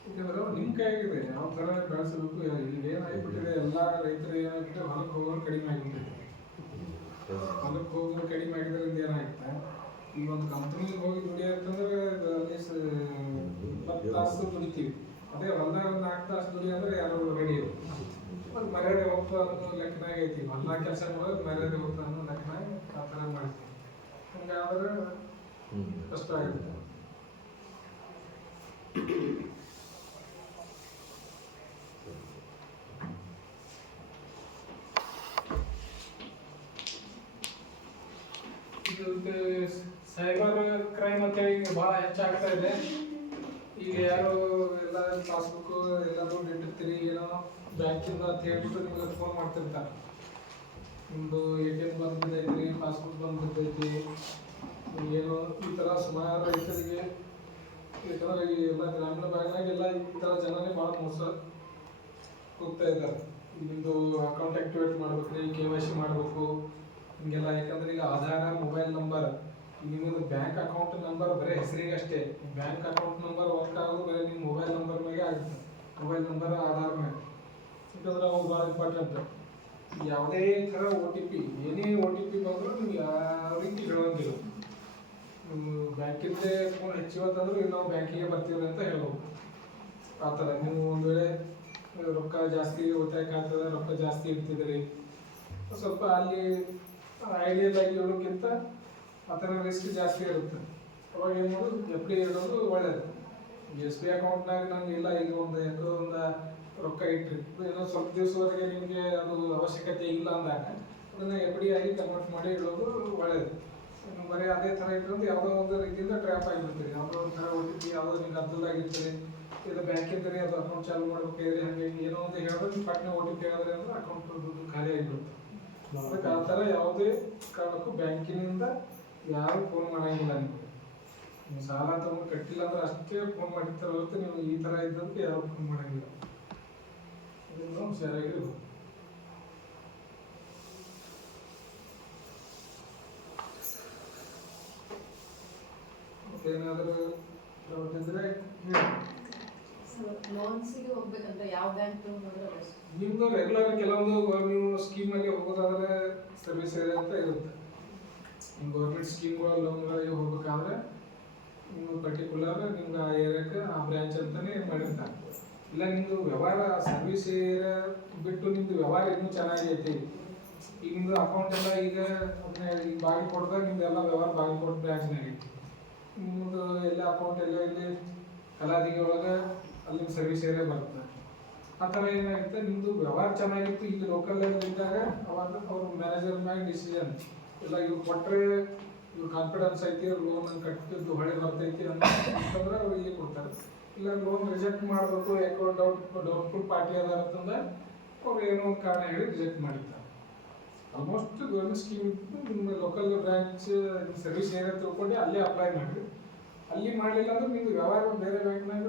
ಯಾಕಂದ್ರೆ ನಿಮ್ಮ ಕೈಯಾಗಿದೆ ಯಾವ ಥರ ಬೆಳೆಸಬೇಕು. ಈಗ ಏನಾಗಿಬಿಟ್ಟಿದೆ, ಎಲ್ಲ ರೈತರು ಏನಾಗಿದೆ, ಹೊಲಕ್ಕೆ ಹೋಗೋರು ಕಡಿಮೆ ಆಗಿಬಿಟ್ಟಿದೆ. ಹೊಲಕ್ಕೆ ಹೋಗೋರು ಕಡಿಮೆ ಆಗಿದ್ರಿಂದ ಏನಾಗುತ್ತೆ, ಈಗ ಒಂದು ಕಂಪ್ನಿಗೆ ಹೋಗಿ ದುಡಿಯೋದಂದ್ರೆ 20 ತಾಸು ದುಡಿತೀವಿ. ಅದೇ ಹೊಲದಾಗ ಒಂದು 4 ತಾಸು ದುಡಿ ಅಂದ್ರೆ ಯಾರು ರೆಡಿ ಇರು, ಒಂದು ಮರ್ಯಾದೆ ಹೋಗ್ತ ಅನ್ನೋ ಲೆಕ್ಕನಾಗ ಐತಿ. ಹೊಲ ಕೆಲಸ ಮಾಡೋದು ಮರ್ಯಾದೆ ಹೋಗ್ತಾ ಅನ್ನೋ ಲೆಕ್ಕನಾಗ ಆ ಥರ ಮಾಡ್ತೀವಿ. ಹಂಗಾದ್ರೆ ಕಷ್ಟ ಆಗುತ್ತೆ. ಇದಕ್ಕೆ ಸೈಬರ್ ಕ್ರೈಮ್ ಅಂತ ಹೇಳಿ ಈಗ ಭಾಳ ಹೆಚ್ಚಾಗ್ತಾ ಇದೆ. ಈಗ ಯಾರು ಎಲ್ಲ ಪಾಸ್ಬುಕ್ ಎಲ್ಲ ದುಡ್ಡು ಇಟ್ಟಿರ್ತೀರಿ, ಏನೋ ಬ್ಯಾಂಕಿಂದ ಅಂತ ಹೇಳ್ಬಿಟ್ಟು ನಿಮ್ಗೆ ಫೋನ್ ಮಾಡ್ತಿರ್ತಾರೆ. ನಿಮ್ಮದು ATM ಬಂದ್ಬಿಟ್ಟೈತಿ, ಪಾಸ್ಬುಕ್ ಬಂದ್ಬಿಟ್ಟೈತಿ, ಏನೋ ಈ ಥರ ಸುಮಾರು ರೈತರಿಗೆ ಯಾಕಂದ್ರೆ ಈ ಎಲ್ಲ ಗ್ರಾಮೀಣ ಭಾಗನಾಗೆಲ್ಲ ಈ ಥರ ಜನನೇ ಭಾಳ ಮೋಸ ಹೋಗ್ತಾ ಇದ್ದಾರೆ. ನಿಮ್ಮದು ಅಕೌಂಟ್ ಆಕ್ಟಿವೇಟ್ ಮಾಡ್ಬೇಕ್ರಿ, KYC ಮಾಡಬೇಕು ಹಿಂಗೆಲ್ಲ. ಯಾಕಂದ್ರೆ ಈಗ ಆಧಾರ, ಮೊಬೈಲ್ ನಂಬರ್, ನಿಮ್ಮದು ಬ್ಯಾಂಕ್ ಅಕೌಂಟ್ ನಂಬರ್ ಬರೀ ಹೆಸರಿಗೆ ಅಷ್ಟೇ. ಬ್ಯಾಂಕ್ ಅಕೌಂಟ್ ನಂಬರ್ ವರ್ಕ್ ಆಗೋದು ಬರೀ ನಿಮ್ಮ ಮೊಬೈಲ್ ನಂಬರ್ ಮೇಲೆ ಆಗುತ್ತೆ. ಮೊಬೈಲ್ ನಂಬರ್, ಆಧಾರ್ ಮೇಲೆ, ಯಾಕಂದ್ರೆ ಅವು ಭಾಳ ಇಂಪಾರ್ಟೆಂಟ್. ಯಾವುದೇ ಥರ OTP, ಏನೇ OTP ಬಂದರೂ ನೀವು ಯಾರಿಗೆ ಹೇಳೋಂಗಿಲ್ಲ. ನೀವು ಬ್ಯಾಂಕಿಂದೇ ಫೋನ್ ಹೆಚ್ಚಿವತ್ತಂದ್ರೆ ಈಗ ನಾವು ಬ್ಯಾಂಕಿಗೆ ಬರ್ತೀವಿ ಅಂತ ಹೇಳ್ಬೇಕು. ಆ ಥರ ನೀವು ಒಂದು ವೇಳೆ ರೊಕ್ಕ ಜಾಸ್ತಿ ಉಳಿತಾಯ ಖಾತೆದ ರೊಕ್ಕ ಜಾಸ್ತಿ ಇಡ್ತಿದ್ರಿ, ಸ್ವಲ್ಪ ಅಲ್ಲಿ ಐಡಿಯಲ್ ಆಗಿ ಇಡೋಕ್ಕಿಂತ ಆ ಥರ ರಿಸ್ಕ್ ಜಾಸ್ತಿ ಇರುತ್ತೆ. ಅವಾಗ ಏನು ಮಾಡೋದು, FD ಇಡೋದು ಒಳ್ಳೆಯದು. SBI ಅಕೌಂಟ್ನಾಗ ನಂಗೆ ಇಲ್ಲ, ಈಗ ಒಂದು ಎಕರೆ ಒಂದು ರೊಕ್ಕ ಇಟ್ಟರೆ ಏನೋ ಸ್ವಲ್ಪ ದಿವಸವರೆಗೆ ನಿಮಗೆ ಅದು ಅವಶ್ಯಕತೆ ಇಲ್ಲ ಅಂದಾಗ ಅದನ್ನು FD ಆಗಿ ಕನ್ವರ್ಟ್ ಮಾಡಿ ಇಡೋದು ಒಳ್ಳೆಯದು. ಬರೀ ಅದೇ ಥರ ಇಟ್ಟರೆ ಯಾವುದೋ ಒಂದು ರೀತಿಯಿಂದ ಟ್ರ್ಯಾಪ್ ಆಗಿಬಿಡ್ತೀರಿ. ಯಾವುದೋ ಒಂದು ಥರ OTP ಯಾವುದೋ ನಿಮ್ಗೆ ಅರ್ಥದಾಗಿರ್ತೀರಿ, ಇದು ಬ್ಯಾಂಕಿಂದರೆ ಅದು ಅಕೌಂಟ್ ಚಾಲು ಮಾಡ್ಬೇಕಾದ್ರೆ ಹಾಗೆ ಏನೋ ಒಂದು ಹೇಳಿದ್ರೆ ಪಟ್ನೆ OTP ಹೇಳಿದ್ರೆ ಅಂದ್ರೆ ಅಕೌಂಟ್ ದುಡ್ಡು ಖಾಲಿ ಆಗಿಬಿಡುತ್ತೆ. ಅದಕ್ಕೆ ಆ ಥರ ಯಾವುದೇ ಕಾರಣಕ್ಕೂ ಬ್ಯಾಂಕಿನಿಂದ ಯಾರು ಫೋನ್ ಮಾಡಂಗಿಲ್ಲ. ನೀವು ಸಾಲ ತಗೊಂಡು ಕಟ್ಟಿಲ್ಲ ಅಂದ್ರೆ ಅಷ್ಟೇ ಫೋನ್ ಮಾಡಿರ್ತಾರೆ ಹೊರತು ನೀವು ಈ ಥರ ಇದ್ದಂತೆ ಯಾರು ಫೋನ್ ಮಾಡಂಗಿಲ್ಲ. ಇದನ್ನು ಹುಷಾರಾಗಿರ್ಬೇಕು. ಮತ್ತೇನಾದರೂ ಡೌಟ್ ಇದ್ರೆ ಲೋನ್ಸಿಗೆ ಹೋಗ್ಬೇಕಂದ್ರೆ ಯಾವ ಬ್ಯಾಂಕ್ ಹೋದ್ರೆ ಬೆಸ್ಟ್? ನಿಮ್ದು ರೆಗ್ಯುಲರ್ ಕೆಲವೊಂದು ನೀವು ಸ್ಕೀಮಲ್ಲಿ ಹೋಗೋದಾದ್ರೆ ಸರ್ವಿಸ್ ಏರಿಯಾ ಅಂತ ಇರುತ್ತೆ. ನಿಮ್ಮ ಗೌರ್ಮೆಂಟ್ ಸ್ಕೀಮ್ಗಳು, ಲೋನ್ಗಳಿಗೆ ಹೋಗ್ಬೇಕಾದ್ರೆ ನೀವು ಪರ್ಟಿಕ್ಯುಲರ್ ನಿಮ್ಗೆ ಆ ಏರಿಯಾಕ್ಕೆ ಆ ಬ್ರ್ಯಾಂಚ್ ಅಂತಲೇ ಮಾಡಿರ್ತಾರೆ. ಇಲ್ಲ ನಿಮ್ಮದು ವ್ಯವಹಾರ ಸರ್ವಿಸ್ ಏರಿಯಾ ಬಿಟ್ಟು ನಿಮ್ಮದು ವ್ಯವಹಾರ ಇನ್ನೂ ಚೆನ್ನಾಗೈತಿ, ಈಗ ನಿಮ್ಮದು ಅಕೌಂಟ್ ಎಲ್ಲ ಈಗ ಬಾಗಿಲುಕೋಟದಾಗ ನಿಮ್ದೆಲ್ಲ ವ್ಯವಹಾರ ಬಾಗಿಲುಕೋಟೆ ಬ್ರ್ಯಾಂಚ್ನಾಗ ಐತಿ. ನಿಮ್ಮದು ಎಲ್ಲ ಅಕೌಂಟ್ ಎಲ್ಲ ಇಲ್ಲಿ ಕಲಾದಿಗೆ ಒಳಗೆ ಅಲ್ಲಿ ಸರ್ವಿಸ್ ಏರಿಯಾ ಬರುತ್ತೆ. ಆ ಥರ ಏನಾಗುತ್ತೆ, ನಿಮ್ಮದು ವ್ಯವಹಾರ ಚೆನ್ನಾಗಿತ್ತು ಇಲ್ಲಿ ಲೋಕಲ್ ಲೆವೆಲ್ ಇದ್ದಾಗ ಅವಾಗ ಅವ್ರ ಮ್ಯಾನೇಜರ್ ಮ್ಯಾಗ ಡಿಸಿಷನ್ ಇಲ್ಲ, ಇವ್ರು ಕೊಟ್ಟರೆ ಇವ್ರು ಕಾನ್ಫಿಡೆನ್ಸ್ ಐತಿ, ಲೋನ್ ಕಟ್ಟಿದ್ದು ಹೊಳೆ ಬರ್ತೈತಿ ಅಂತಂದ್ರೆ ಅವ್ರು ಇಲ್ಲಿ ಕೊಡ್ತಾರೆ. ಇಲ್ಲ ಲೋನ್ ರಿಜೆಕ್ಟ್ ಮಾಡಬೇಕು, ಯಾಕೋ ಡೌಟ್ಫುಲ್ ಪಾರ್ಟಿ ಅದಾರ ಅಂತಂದ್ರೆ ಅವ್ರು ಏನೋ ಒಂದು ಕಾರಣ ಹೇಳಿ ರಿಜೆಕ್ಟ್ ಮಾಡಿರ್ತಾರೆ. ಆಲ್ಮೋಸ್ಟ್ ಗೌರ್ಮೆಂಟ್ ಸ್ಕೀಮ್ ನಿಮ್ಮ ಲೋಕಲ್ ಬ್ರಾಂಚ್ ಸರ್ವಿಸ್ ಏರಿಯಾ ತಿಳ್ಕೊಂಡು ಅಲ್ಲೇ ಅಪ್ಲೈ ಮಾಡಿರಿ. ಅಲ್ಲಿ ಮಾಡಲಿಲ್ಲ ಅಂದ್ರೆ ನಿಮ್ದು ವ್ಯವಹಾರ ಬೇರೆ ಬ್ಯಾಂಕ್ನಾಗ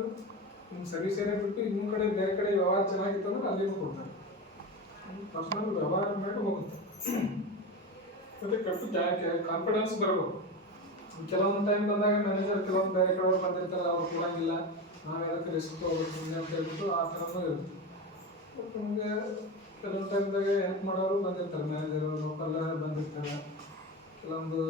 ನಿಮ್ಮ ಸರ್ವಿಸ್ ಏರಿಯಾ ಬಿಟ್ಟು ಇನ್ನೊಂದು ಕಡೆ ಬೇರೆ ಕಡೆ ವ್ಯವಹಾರ ಚೆನ್ನಾಗಿತ್ತು ಅಂದ್ರೆ ಅಲ್ಲಿನೂ ಕೊಡ್ತಾರೆ. ಪರ್ಸನಲ್ ವ್ಯವಹಾರ ಮೇಲೆ ಹೋಗುತ್ತೆ. ಮತ್ತೆ ಕಟ್ಟು ಕಾನ್ಫಿಡೆನ್ಸ್ ಬರಬೇಕು. ಕೆಲವೊಂದು ಟೈಮ್ ಬಂದಾಗ ಮ್ಯಾನೇಜರ್ ಕೆಲವೊಂದು ಬೇರೆ ಕಡೆ ಬಂದಿರ್ತಾರೆ, ಅವ್ರು ಕೊಡಂಗಿಲ್ಲ, ನಾವು ಅದಕ್ಕೆ ರಿಸ್ಕ್ ಹೋಗ್ಬೇಕು ಅಂತ ಹೇಳ್ಬಿಟ್ಟು ಆ ಥರನೂ ಇರುತ್ತೆ. ನಿಮಗೆ ಕೆಲವೊಂದು ಟೈಮ್ದಾಗ ಹೆಲ್ಪ್ ಮಾಡೋರು ಬಂದಿರ್ತಾರೆ, ಮ್ಯಾನೇಜರು ಲೋಕಲ್ ಬಂದಿರ್ತಾರೆ. ಕೆಲವೊಂದು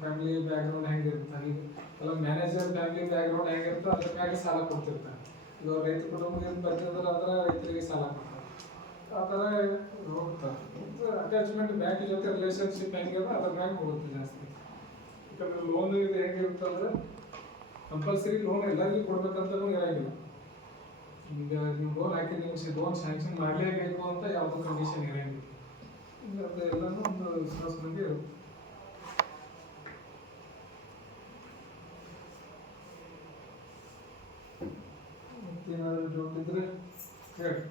ಫ್ಯಾಮಿಲಿ ಬ್ಯಾಕ್ಗ್ರೌಂಡ್ ಹೆಂಗಿರ್ತಾರೆ, ಈಗ ಕೆಲವು ಮ್ಯಾನೇಜರ್ ಫ್ಯಾಮಿಲಿ ಬ್ಯಾಕ್ಗ್ರೌಂಡ್ ಹೆಂಗಿರ್ತೋ ಅದ್ರ ಮ್ಯಾಗೆ ಸಾಲ ಕೊಡ್ತಿರ್ತಾರೆ. ಈಗ ರೈತ ಕುಟುಂಬದಿಂದ ಬರ್ತಿದ್ರೆ ಅದರ ರೈತರಿಗೆ ಸಾಲ ಕೊಡ್ತಾರೆ. ಆ ಥರ ಹೋಗ್ತಾರೆ. ಅಟ್ಯಾಚ್ಮೆಂಟ್ ಬ್ಯಾಂಕ್ ಜೊತೆ ರಿಲೇಷನ್ಶಿಪ್ ಹೆಂಗಿರೋ ಅದ್ರ ಮ್ಯಾಗೆ ಹೋಗುತ್ತೆ ಜಾಸ್ತಿ. ಯಾಕಂದ್ರೆ ಲೋನ್ ಇದು ಹೆಂಗಿರುತ್ತೆ ಅಂದ್ರೆ ಕಂಪಲ್ಸರಿ ಲೋನ್ ಎಲ್ಲರಿಗೂ ಕೊಡ್ಬೇಕಂತಲೂ ಇರೋಂಗಿಲ್ಲ. ಈಗ ನೀವು ಲೋನ್ ಹಾಕಿ ನಿಮ್ಗೆ ಲೋನ್ ಸ್ಯಾಂಕ್ಷನ್ ಮಾಡಲೇಬೇಕು ಅಂತ ಯಾವುದೋ ಕಂಡೀಷನ್ ಇರೋಂಗಿಲ್ಲ. ಈಗ ಅದೆಲ್ಲನೂ ಒಂದು ವಿಶ್ವಾಸ ಬಗ್ಗೆ ಇರುತ್ತೆ. ಮತ್ತೇನಾದರೂ ಡೌಟ್ ಇದ್ರೆ ಹೇಳಿ.